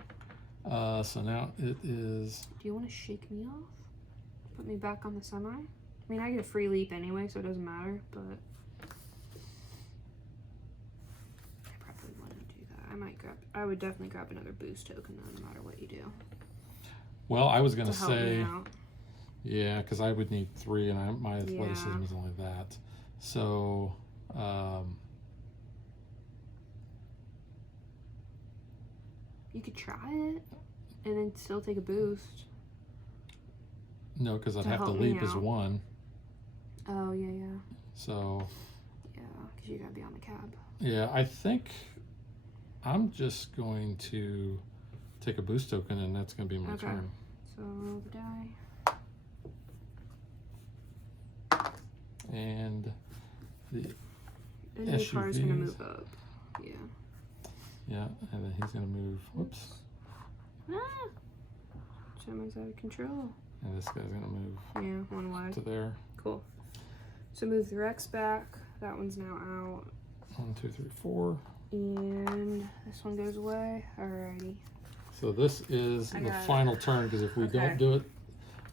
So now it is. Do you want to shake me off? Put me back on the semi? I mean, I get a free leap anyway, so it doesn't matter, but I probably wouldn't do that. I would definitely grab another boost token though, no matter what you do. Well, I was gonna To help me say, out. yeah, because I would need 3, and my athleticism Yeah. is only that. So, You could try it and then still take a boost. no, because I'd To have to help me leap as out. 1. Oh, yeah, yeah. So, Yeah, because you gotta be on the cab. yeah, I think I'm just going to take a boost token, and that's going to be my Okay. turn. So roll the die. And the And the car is gonna SUVs. move up. Yeah. Yeah, and then he's going to move. Whoops. Ah! Someone's out of control. And this guy's going to move Yeah, one wide. to there. Cool. So move the Rex back. That one's now out. 1, 2, 3, 4. And this one goes away. Alrighty. So this is I the got it. final turn, because if we Okay. don't do it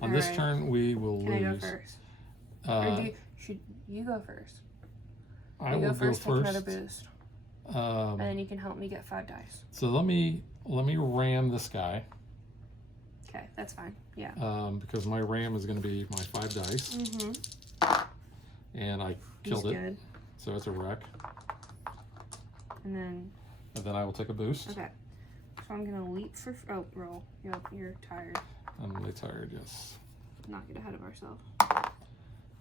on this Alright. turn, we will Can I go lose. first? Or Uh, should you go first? I You will go first, take another go first. boost. And then you can help me get 5 dice. So let me ram this guy, Okay, that's fine. Yeah. because my ram is going to be my 5 dice, Mm-hmm. and I He's killed it, good. so it's a wreck. And then, And then I will take a boost. okay. So I'm gonna leap for, oh, roll. You're tired. I'm really tired, yes. Not get ahead of ourselves.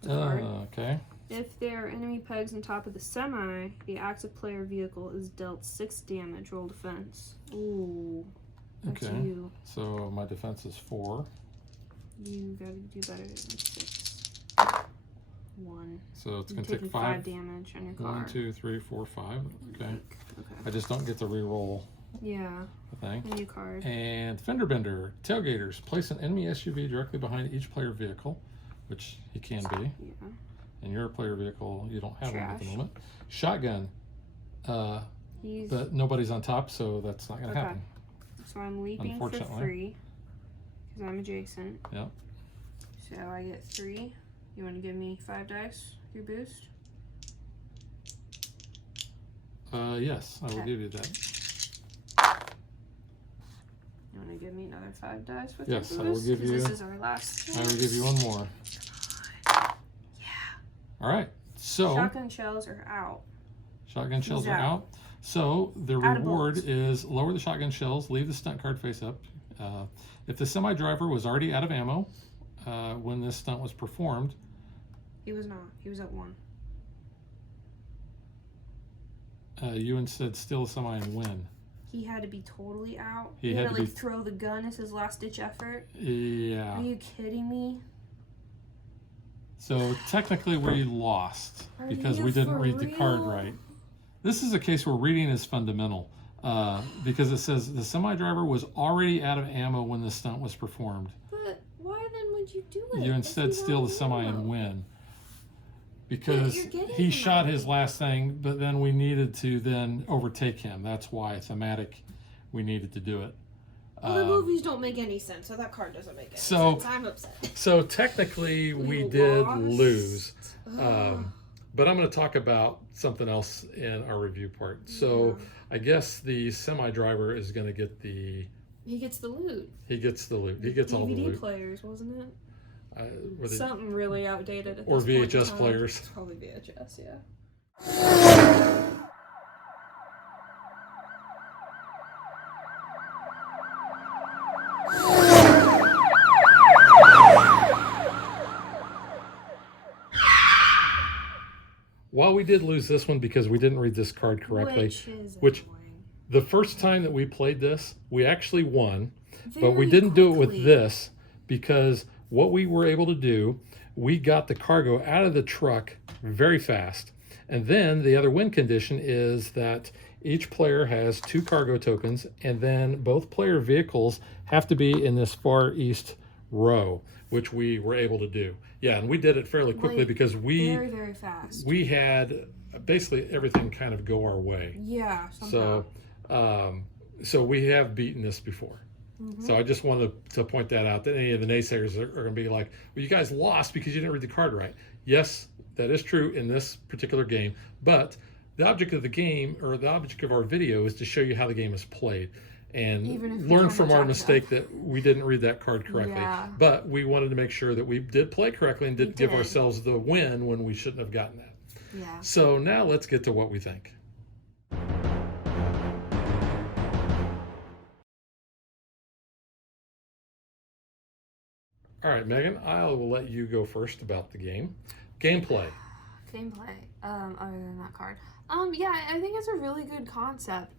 Card. Okay. If there are enemy pegs on top of the semi, the active player vehicle is dealt 6 damage. Roll defense. Ooh. That's Okay. you. So my defense is 4. You gotta do better than 6. 1. So it's You're going to take taking 5. 5 damage on your car. 1, 2, 3, 4, 5. Okay. Okay. I just don't get to re-roll Yeah. the thing. A new card. And Fender Bender. Tailgaters. Place an enemy SUV directly behind each player vehicle, which he can be. Yeah. And your player vehicle, you don't have one at the Trash. moment. Shotgun. He's But nobody's on top, so that's not going to Okay. happen. so I'm leaping for Unfortunately. free because I'm adjacent. Yep. So I get 3. You want to give me 5 dice? Your boost. Yes, I will Okay. give you that. You want to give me another 5 dice with Yes, your I will boost? give 'Cause you- This is our last. I will give you one more. Yeah. All right. So Shotgun shells are out. shotgun shells He's are out. out. So the Out of reward bullets. is lower the shotgun shells, leave the stunt card face up. If the semi driver was already out of ammo when this stunt was performed, He was not. He was at 1. you instead steal the semi and win. He had to be totally out. He He had had to to like be- throw the gun as his last ditch effort. Yeah. Are you kidding me? So technically we lost Are because you we didn't for read the card real? right. This is a case where reading is fundamental because it says the semi driver was already out of ammo when the stunt was performed. But why then would you do it? You if instead you steal don't the semi know? and win. Because you're getting he him shot already. his last thing, but then we needed to then overtake him. That's why thematic we needed to do it. Well, the movies don't make any sense, so that card doesn't make any So- sense. I'm upset. So technically we We did lost. lose. Ugh. But I'm going to talk about something else in our review part. So I guess the semi driver is going to get He gets the loot. he gets the loot. He gets all the DVD loot. players, wasn't it? Were they, Something really outdated at or this point in VHS time. players? It's probably VHS, yeah. While we did lose this one because we didn't read this card correctly, Which annoying. the first time that we played this, we actually won, but we Very didn't do it with quickly. this because what we were able to do, we got the cargo out of the truck very fast. And then the other win condition is that each player has 2 cargo tokens, and then both player vehicles have to be in this far east row, which we were able to do. Yeah, and we did it fairly quickly Like, because very, very fast. we had basically everything kind of go our way. Yeah, somehow. So we have beaten this before. So I just wanted to point that out, that any of the naysayers are going to be like, well, you guys lost because you didn't read the card right. Yes, that is true in this particular game, but the object of the game, or the object of our video, is to show you how the game is played and Even if we learn don't from have our to mistake that we didn't read that card correctly. Yeah. But we wanted to make sure that we did play correctly and did give did. ourselves the win when we shouldn't have gotten that. Yeah. So now let's get to what we think. All right, Megan, I will let you go first about the game. Gameplay. Gameplay, other than that card. Yeah, I think it's a really good concept.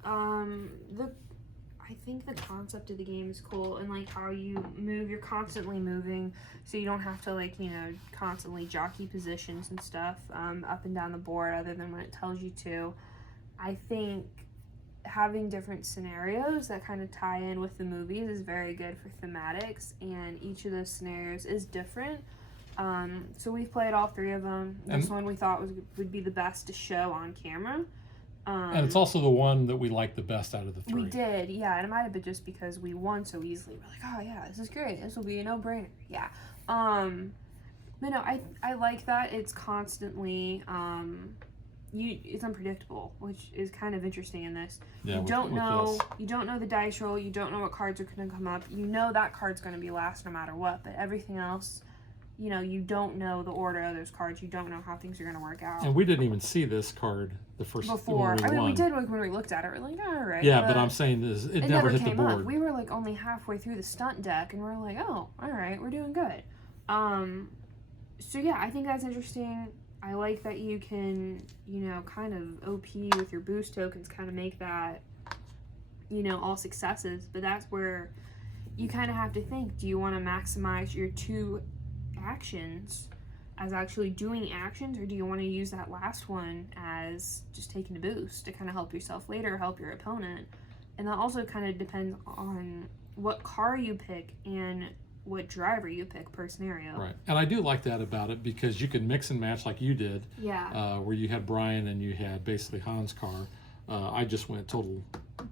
I think the concept of the game is cool, and like how you move, you're constantly moving, so you don't have to like, you know, constantly jockey positions and stuff up and down the board other than when it tells you to. I think having different scenarios that kind of tie in with the movies is very good for thematics, and each of those scenarios is different. So we've played all 3 of them. This one we thought would be the best to show on camera. And it's also the one that we liked the best out of the 3. We did, yeah, and it might have been just because we won so easily. We're like, oh yeah, this is great. This will be a no-brainer. Yeah. But no, I like that it's constantly it's unpredictable, which is kind of interesting in this. Yeah, you don't know the dice roll, you don't know what cards are going to come up. You know that card's going to be last no matter what, but everything else, you know, you don't know the order of those cards. You don't know how things are going to work out. And we didn't even see this card the first Before. when we won. We did when we looked at it. We're like, all right. Yeah, but I'm saying this, it never hit the came board. up. We were like only halfway through the stunt deck, and we're like, oh, all right, we're doing good. So yeah, I think that's interesting. I like that you can, you know, kind of OP with your boost tokens, kind of make that, you know, all successes. But that's where you kind of have to think, do you want to maximize your 2 actions as actually doing actions, or do you want to use that last one as just taking a boost to kind of help yourself later, help your opponent? And that also kind of depends on what car you pick and what driver you pick per scenario. Right, and I do like that about it because you can mix and match like you did. Yeah. Where you had Brian and you had basically Han's car. I just went total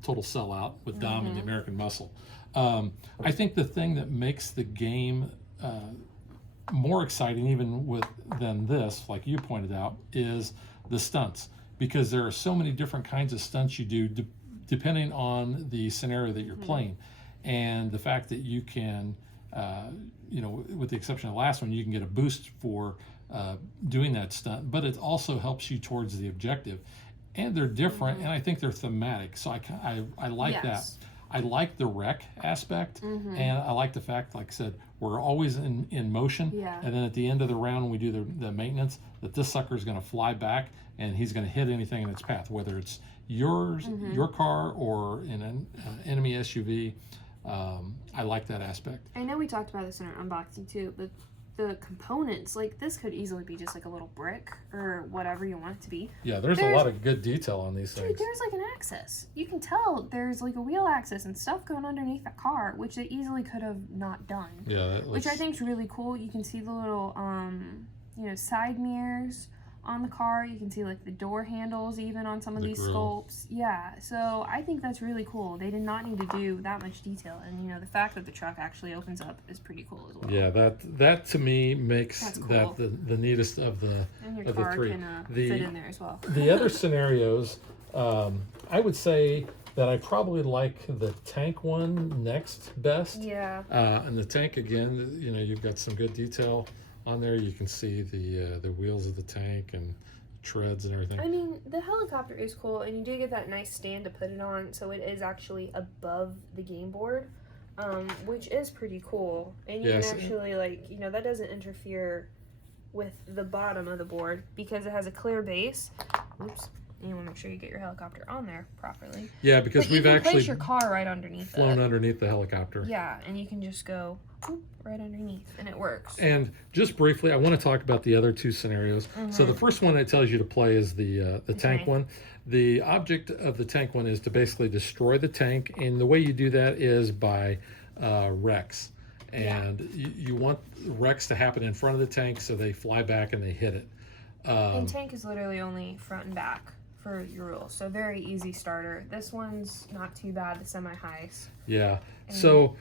sellout with Dom and the American Muscle. I think the thing that makes the game more exciting even than this, like you pointed out, is the stunts, because there are so many different kinds of stunts you do depending on the scenario that you're playing, and the fact that you can you know, with the exception of the last one, you can get a boost for doing that stunt, but it also helps you towards the objective, and they're different, and I think they're thematic, so I like that. I like the wreck aspect, and I like the fact, like I said, we're always in motion, and then at the end of the round when we do the maintenance, that this sucker is going to fly back and he's going to hit anything in its path, whether it's your car or in an enemy SUV. I like that aspect. I know we talked about this in our unboxing too, but the components, like this could easily be just like a little brick or whatever you want it to be. Yeah, there's a lot of good detail on these things. Dude, there's like an axis. You can tell there's like a wheel axis and stuff going underneath the car, which they easily could have not done. Yeah, which I think is really cool. You can see the little, you know, side mirrors on the car. You can see like the door handles even on some of these sculpts. Yeah, so I think that's really cool. They did not need to do that much detail, and you know, the fact that the truck actually opens up is pretty cool as well. Yeah, that to me makes cool. that the neatest of the and your of the car 3. can fit in there as well. The other scenarios, I would say that I probably like the tank one next best. Yeah. And the tank, again, you know, you've got some good detail on there. You can see the wheels of the tank and treads and everything. I mean, the helicopter is cool, and you do get that nice stand to put it on, so it is actually above the game board, which is pretty cool. And you Yes. can actually, like, you know, that doesn't interfere with the bottom of the board because it has a clear base. Oops. You want to make sure you get your helicopter on there properly. Yeah, because But we've you can actually place your car right underneath flown it. underneath the helicopter. Yeah, and you can just go whoop, right underneath, and it works. And just briefly, I want to talk about the other two scenarios. So the first one it tells you to play is the tank tank. one. The object of the tank one is to basically destroy the tank, and the way you do that is by wrecks. And you want wrecks to happen in front of the tank so they fly back and they hit it. And tank is literally only front and back for your rules, so very easy starter. This one's not too bad, the semi-heist. Yeah. So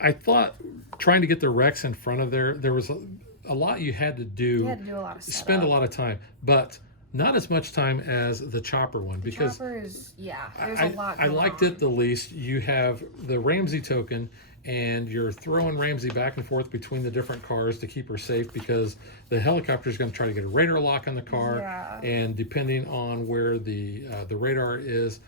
I thought trying to get the wrecks in front of there was a lot you had to do. You had to do a lot of setup. Spend a lot of time, but not as much time as the chopper one because Chopper is, there's a lot I going liked on. it the least. You have the Ramsey token, and you're throwing Ramsey back and forth between the different cars to keep her safe because the helicopter is going to try to get a radar lock on the car, and depending on where the radar is,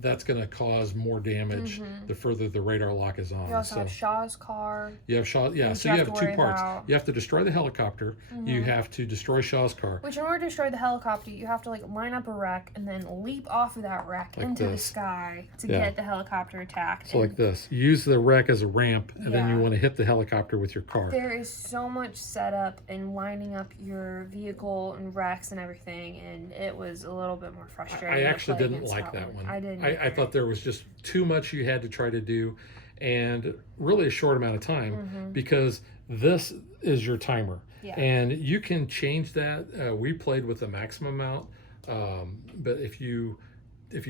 that's going to cause more damage the further the radar lock is on. You also have Shaw's car. You have Shaw, yeah. Which So you you have have to two worry parts. about. You have to destroy the helicopter. You have to destroy Shaw's car. Which in order to destroy the helicopter, you have to like line up a wreck and then leap off of that wreck Like into the this. sky to Yeah. get the helicopter attacked. So like this. Use the wreck as a ramp, and then you Yeah. want to hit the helicopter with your car. There is so much setup and lining up your vehicle and wrecks and everything, and it was a little bit more frustrating. I to actually play didn't against like that one. I didn't. I either. thought there was just too much you had to try to do, and really a short amount of time because this is your timer, Yeah. and you can change that. We played with the maximum amount, but if you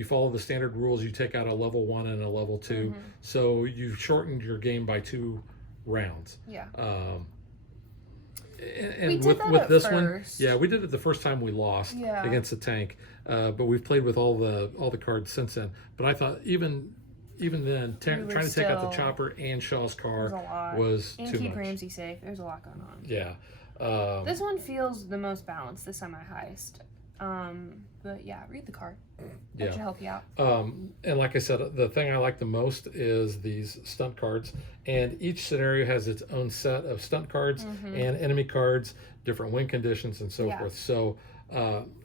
follow the standard rules, you take out a level 1 and a level 2, so you've shortened your game by 2 rounds. Yeah. And We did with, that with at this first. one, we did it the first time we lost Yeah. against the tank, but we've played with all the cards since then. But I thought even then, We were trying to take out the still- chopper and Shaw's It was a car lot. was And too keep much. Ramsey safe. There's a lot going on. Yeah. This one feels the most balanced, the semi-heist. But yeah, read the card. That Yeah. should help you out. And like I said, the thing I like the most is these stunt cards, and each scenario has its own set of stunt cards and enemy cards, different win conditions, and so Yeah. forth. So,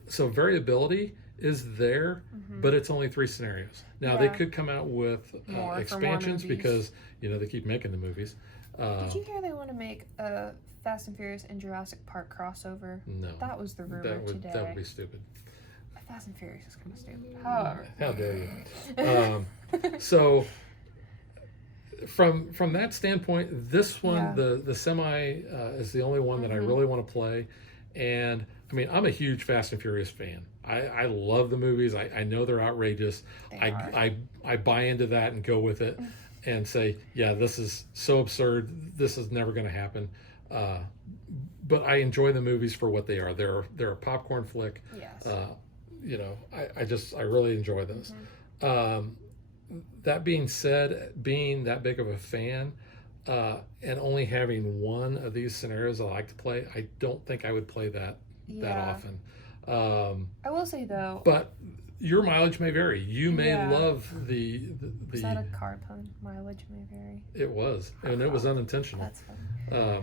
so variability is there, but it's only 3 scenarios. Now they Yeah. could come out with More for more expansions movies. because they keep making the movies. Did you hear they want to make a Fast and Furious and Jurassic Park crossover? No, That was the rumor that today. would be stupid. Fast and Furious is kind of stupid. However. How dare you? So from that standpoint, this one, Yeah. the semi is the only one that I really want to play. And I mean, I'm a huge Fast and Furious fan. I love the movies. I know they're outrageous. They are. I buy into that and go with it and say, yeah, this is so absurd. This is never going to happen. But I enjoy the movies for what they are. They're a popcorn flick. Yes. I really enjoy those. That being said, being that big of a fan, and only having one of these scenarios I like to play, I don't think I would play that Yeah. often. I will say though. But your mileage may vary. You may Yeah. love the Is that a card pun? Mileage may vary. it was, and it was unintentional. That's funny.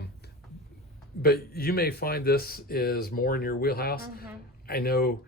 But you may find this is more in your wheelhouse. I know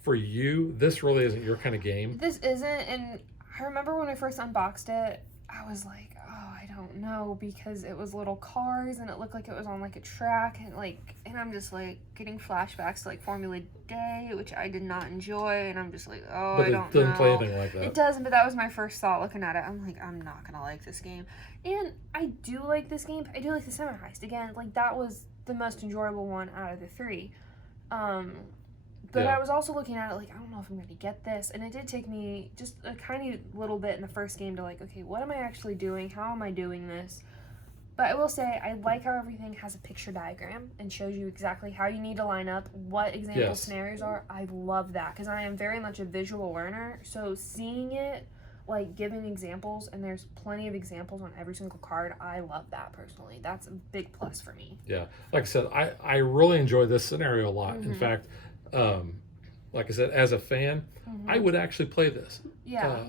for you, this really isn't your kind of game. This isn't, and I remember when we first unboxed it, I was like, oh, I don't know, because it was little cars and it looked like it was on like a track, and I'm just like getting flashbacks to like Formula Day, which I did not enjoy, and I'm just like, oh, But I it don't doesn't know. play anything like that. It doesn't, but that was my first thought looking at it. I'm like, I'm not gonna like this game. And I do like this game. I do like the Summer Heist. Again, like that was the most enjoyable one out of the 3. But Yeah. I was also looking at it like, I don't know if I'm gonna get this. And it did take me just a tiny little bit in the first game to like, okay, what am I actually doing? How am I doing this? But I will say, I like how everything has a picture diagram and shows you exactly how you need to line up, what example Yes. scenarios are. I love that because I am very much a visual learner. So seeing it, like giving examples, and there's plenty of examples on every single card, I love that personally. That's a big plus for me. Yeah, like I said, I really enjoy this scenario a lot. In fact, like I said, as a fan, I would actually play this. Yeah.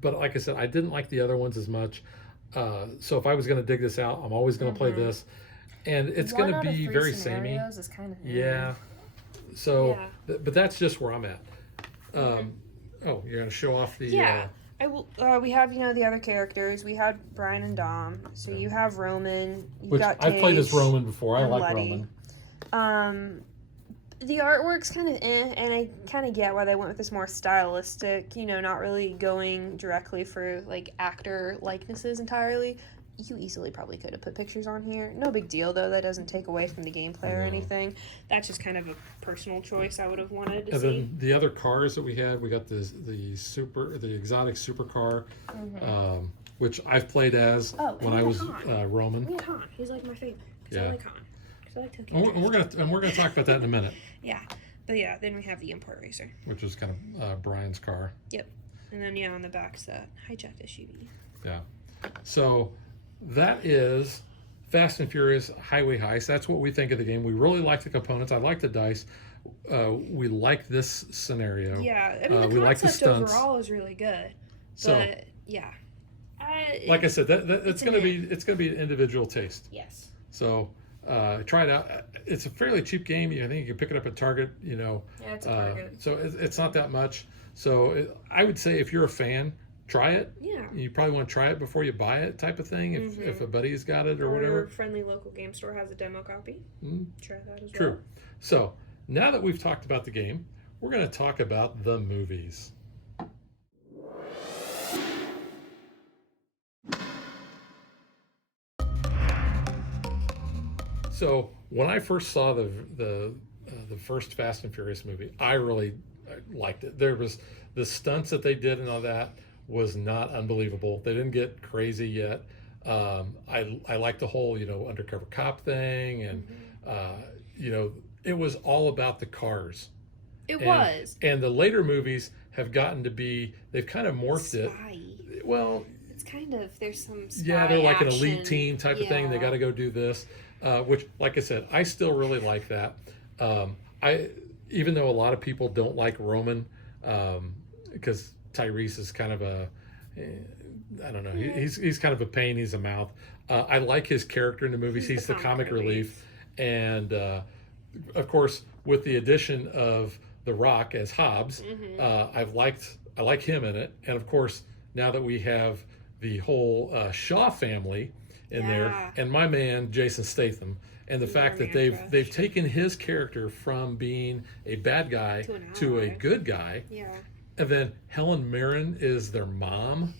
But like I said, I didn't like the other ones as much. So if I was going to dig this out, I'm always going to play this, and it's going to be very samey. Is kind of Yeah. So, Yeah. but that's just where I'm at. Oh, you're going to show off the. Yeah. I will. We have the other characters. We had Brian and Dom. So you have Roman. You Which got I've played as Tage Roman before. I and like Letty. Roman. The artwork's kind of and I kind of get why they went with this more stylistic, not really going directly for like actor likenesses entirely. You easily probably could have put pictures on here. No big deal though. That doesn't take away from the gameplay or anything. That's just kind of a personal choice I would have wanted to And see. then the other cars that we had, we got the exotic supercar, which I've played as when I was Roman. Yeah, Han. He's like my favorite. Yeah. I like Han. 'Cause I like Tokyo. And we're gonna talk about that in a minute, Yeah, but yeah, then we have the Import Racer. which is kind of Brian's car. Yep, and then on the back's the hijacked SUV. Yeah. So that is Fast and Furious Highway Heist. That's what we think of the game. We really like the components. I like the dice. We like this scenario. Yeah, I mean we the like the concept stunts. overall is really good. So, But yeah, like I said, it's it's gonna an be an individual taste. yes. So try it out. It's a fairly cheap game. I think you can pick it up at Target. Yeah, it's a Target. So it's not that much. So I would say if you're a fan, try it. Yeah. You probably want to try it before you buy it, type of thing. If a buddy's got it or whatever. Friendly local game store has a demo copy. Try that as well. True. So now that we've talked about the game, we're going to talk about the movies. So when I first saw the first Fast and Furious movie, I really liked it. There was the stunts that they did and all that was not unbelievable. They didn't get crazy yet. I like the whole undercover cop thing, and it was all about the cars. It was. And the later movies have gotten to be, they've kind of morphed Spy. it. Well, It's kind of, there's some spy yeah, they're like an action. elite team type of thing. They got to go do this, which, like I said, I still really like that. Even though a lot of people don't like Roman, because Tyrese is kind of I don't know, he's kind of a pain. He's a mouth. I like his character in the movies. He's the comic relief, and of course, with the addition of The Rock as Hobbs, I like him in it, and of course, now that we have the whole Shaw family in there, and my man Jason Statham, and the fact that they've taken his character from being a bad guy to a good guy, and then Helen Mirren is their mom.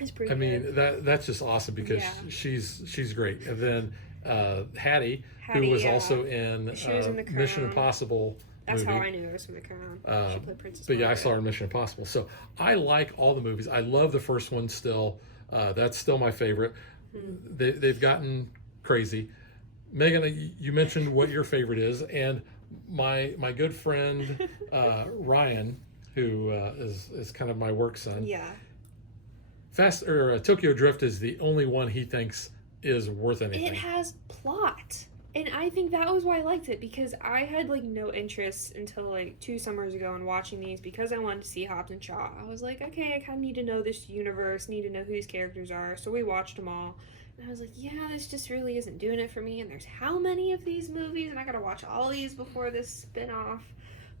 It's pretty. I mean, that's just awesome because she's great, and then Hattie, who was also in, she was in The Crown. Mission Impossible. That's movie. how I knew her was from The Crown. She played Princess. But yeah, I saw her in Mission Impossible. So I like all the movies. I love the first one still. That's still my favorite. They've gotten crazy. Megan, you mentioned what your favorite is, and my good friend Ryan, who is kind of my work son. Yeah. Tokyo Drift is the only one he thinks is worth anything. It has plot. And I think that was why I liked it, because I had no interest until 2 summers ago in watching these, because I wanted to see Hobbs and Shaw. I was like, okay, I kind of need to know this universe, need to know who these characters are. So we watched them all. And I was like, yeah, this just really isn't doing it for me. And there's how many of these movies? And I got to watch all these before this spin-off.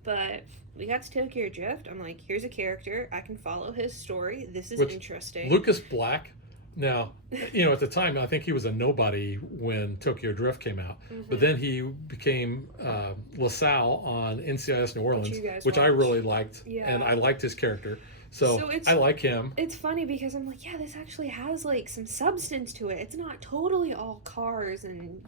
But we got to Tokyo Drift. I'm like, here's a character. I can follow his story. This is interesting. Lucas Black. Now, at the time, I think he was a nobody when Tokyo Drift came out. But then he became LaSalle on NCIS New Orleans, which I really liked. Yeah. And I liked his character. So I like him. It's funny because I'm like, yeah, this actually has like some substance to it. It's not totally all cars and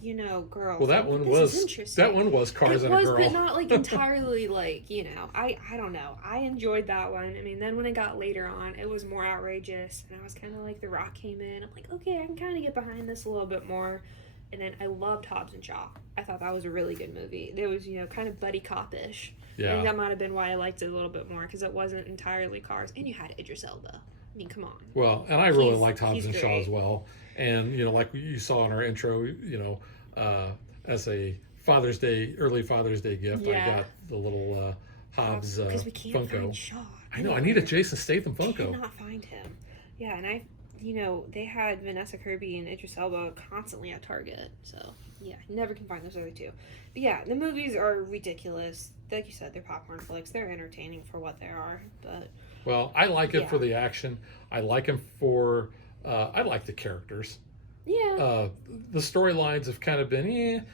girls. Well, that like, one this is was interesting. that one was cars and a girl. But not like entirely like I don't know. I enjoyed that one. I mean, then when it got later on, it was more outrageous, and I was kind of like, The Rock came in. I'm like, okay, I can kind of get behind this a little bit more. And then I loved Hobbs and Shaw. I thought that was a really good movie. There was, kind of buddy cop-ish. Yeah. I think that might have been why I liked it a little bit more, because it wasn't entirely cars. And you had Idris Elba. I mean, come on. Well, and I really liked Hobbs he's and Shaw great. as well. And, like you saw in our intro, as a early Father's Day gift, I got the little Hobbs Because we can't Funko. find Shaw. I know, I need a Jason Statham I Funko. cannot find him. Yeah, and they had Vanessa Kirby and Idris Elba constantly at Target. So, yeah, you never can find those other two. But yeah, the movies are ridiculous. Like you said, they're popcorn flicks. They're entertaining for what they are. But Well, I like it Yeah. for the action. I like him for, I like the characters. yeah, The storylines have kind of been,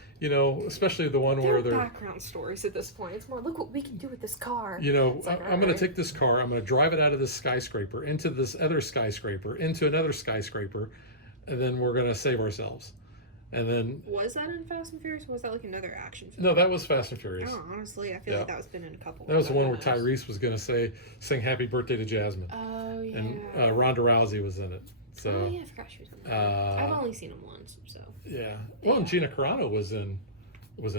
especially the one they're where they're, background stories at this point. It's more, look what we can do with this car. like, I'm going to alright. take this car, I'm going to drive it out of this skyscraper into this other skyscraper, into another skyscraper, and then we're going to save ourselves. And then, Was that in Fast and Furious, or was that like another action film? no, that was Fast and Furious. Oh, honestly, I feel Yeah. like that was been in a couple. That was the one where but who knows? Tyrese was going to sing Happy Birthday to Jasmine. Oh, yeah. And Ronda Rousey was in it. So, Oh, yeah, I forgot she was in that. I've only seen him once, so. yeah. Well, and Gina Carano was in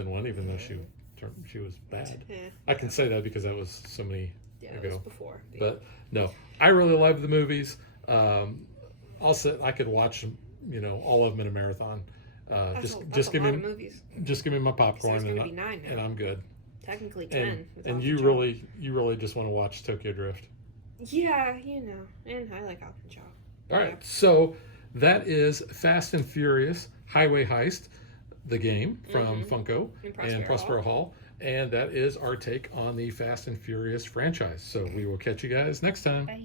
one, even though she was bad. Yeah. I can say that because that was so many Yeah, it ago. was before. But no, I really love the movies. I could watch all of them in a marathon. Just give a lot me of movies. just give me my So popcorn it's and gonna be 9 now. and I'm good. Technically 10. with And Hobbs you Shaw. really just want to watch Tokyo Drift. Yeah, and I like Hobbs and Shaw. All right, so that is Fast and Furious Highway Heist, the game from Funko and Prospero Hall. And that is our take on the Fast and Furious franchise. So we will catch you guys next time. Bye.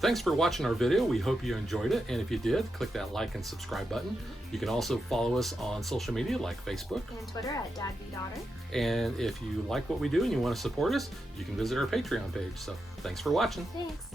Thanks for watching our video. We hope you enjoyed it. And if you did, click that like and subscribe button. You can also follow us on social media like Facebook. And Twitter at DadBeDaughter. And if you like what we do and you want to support us, you can visit our Patreon page. So thanks for watching. Thanks.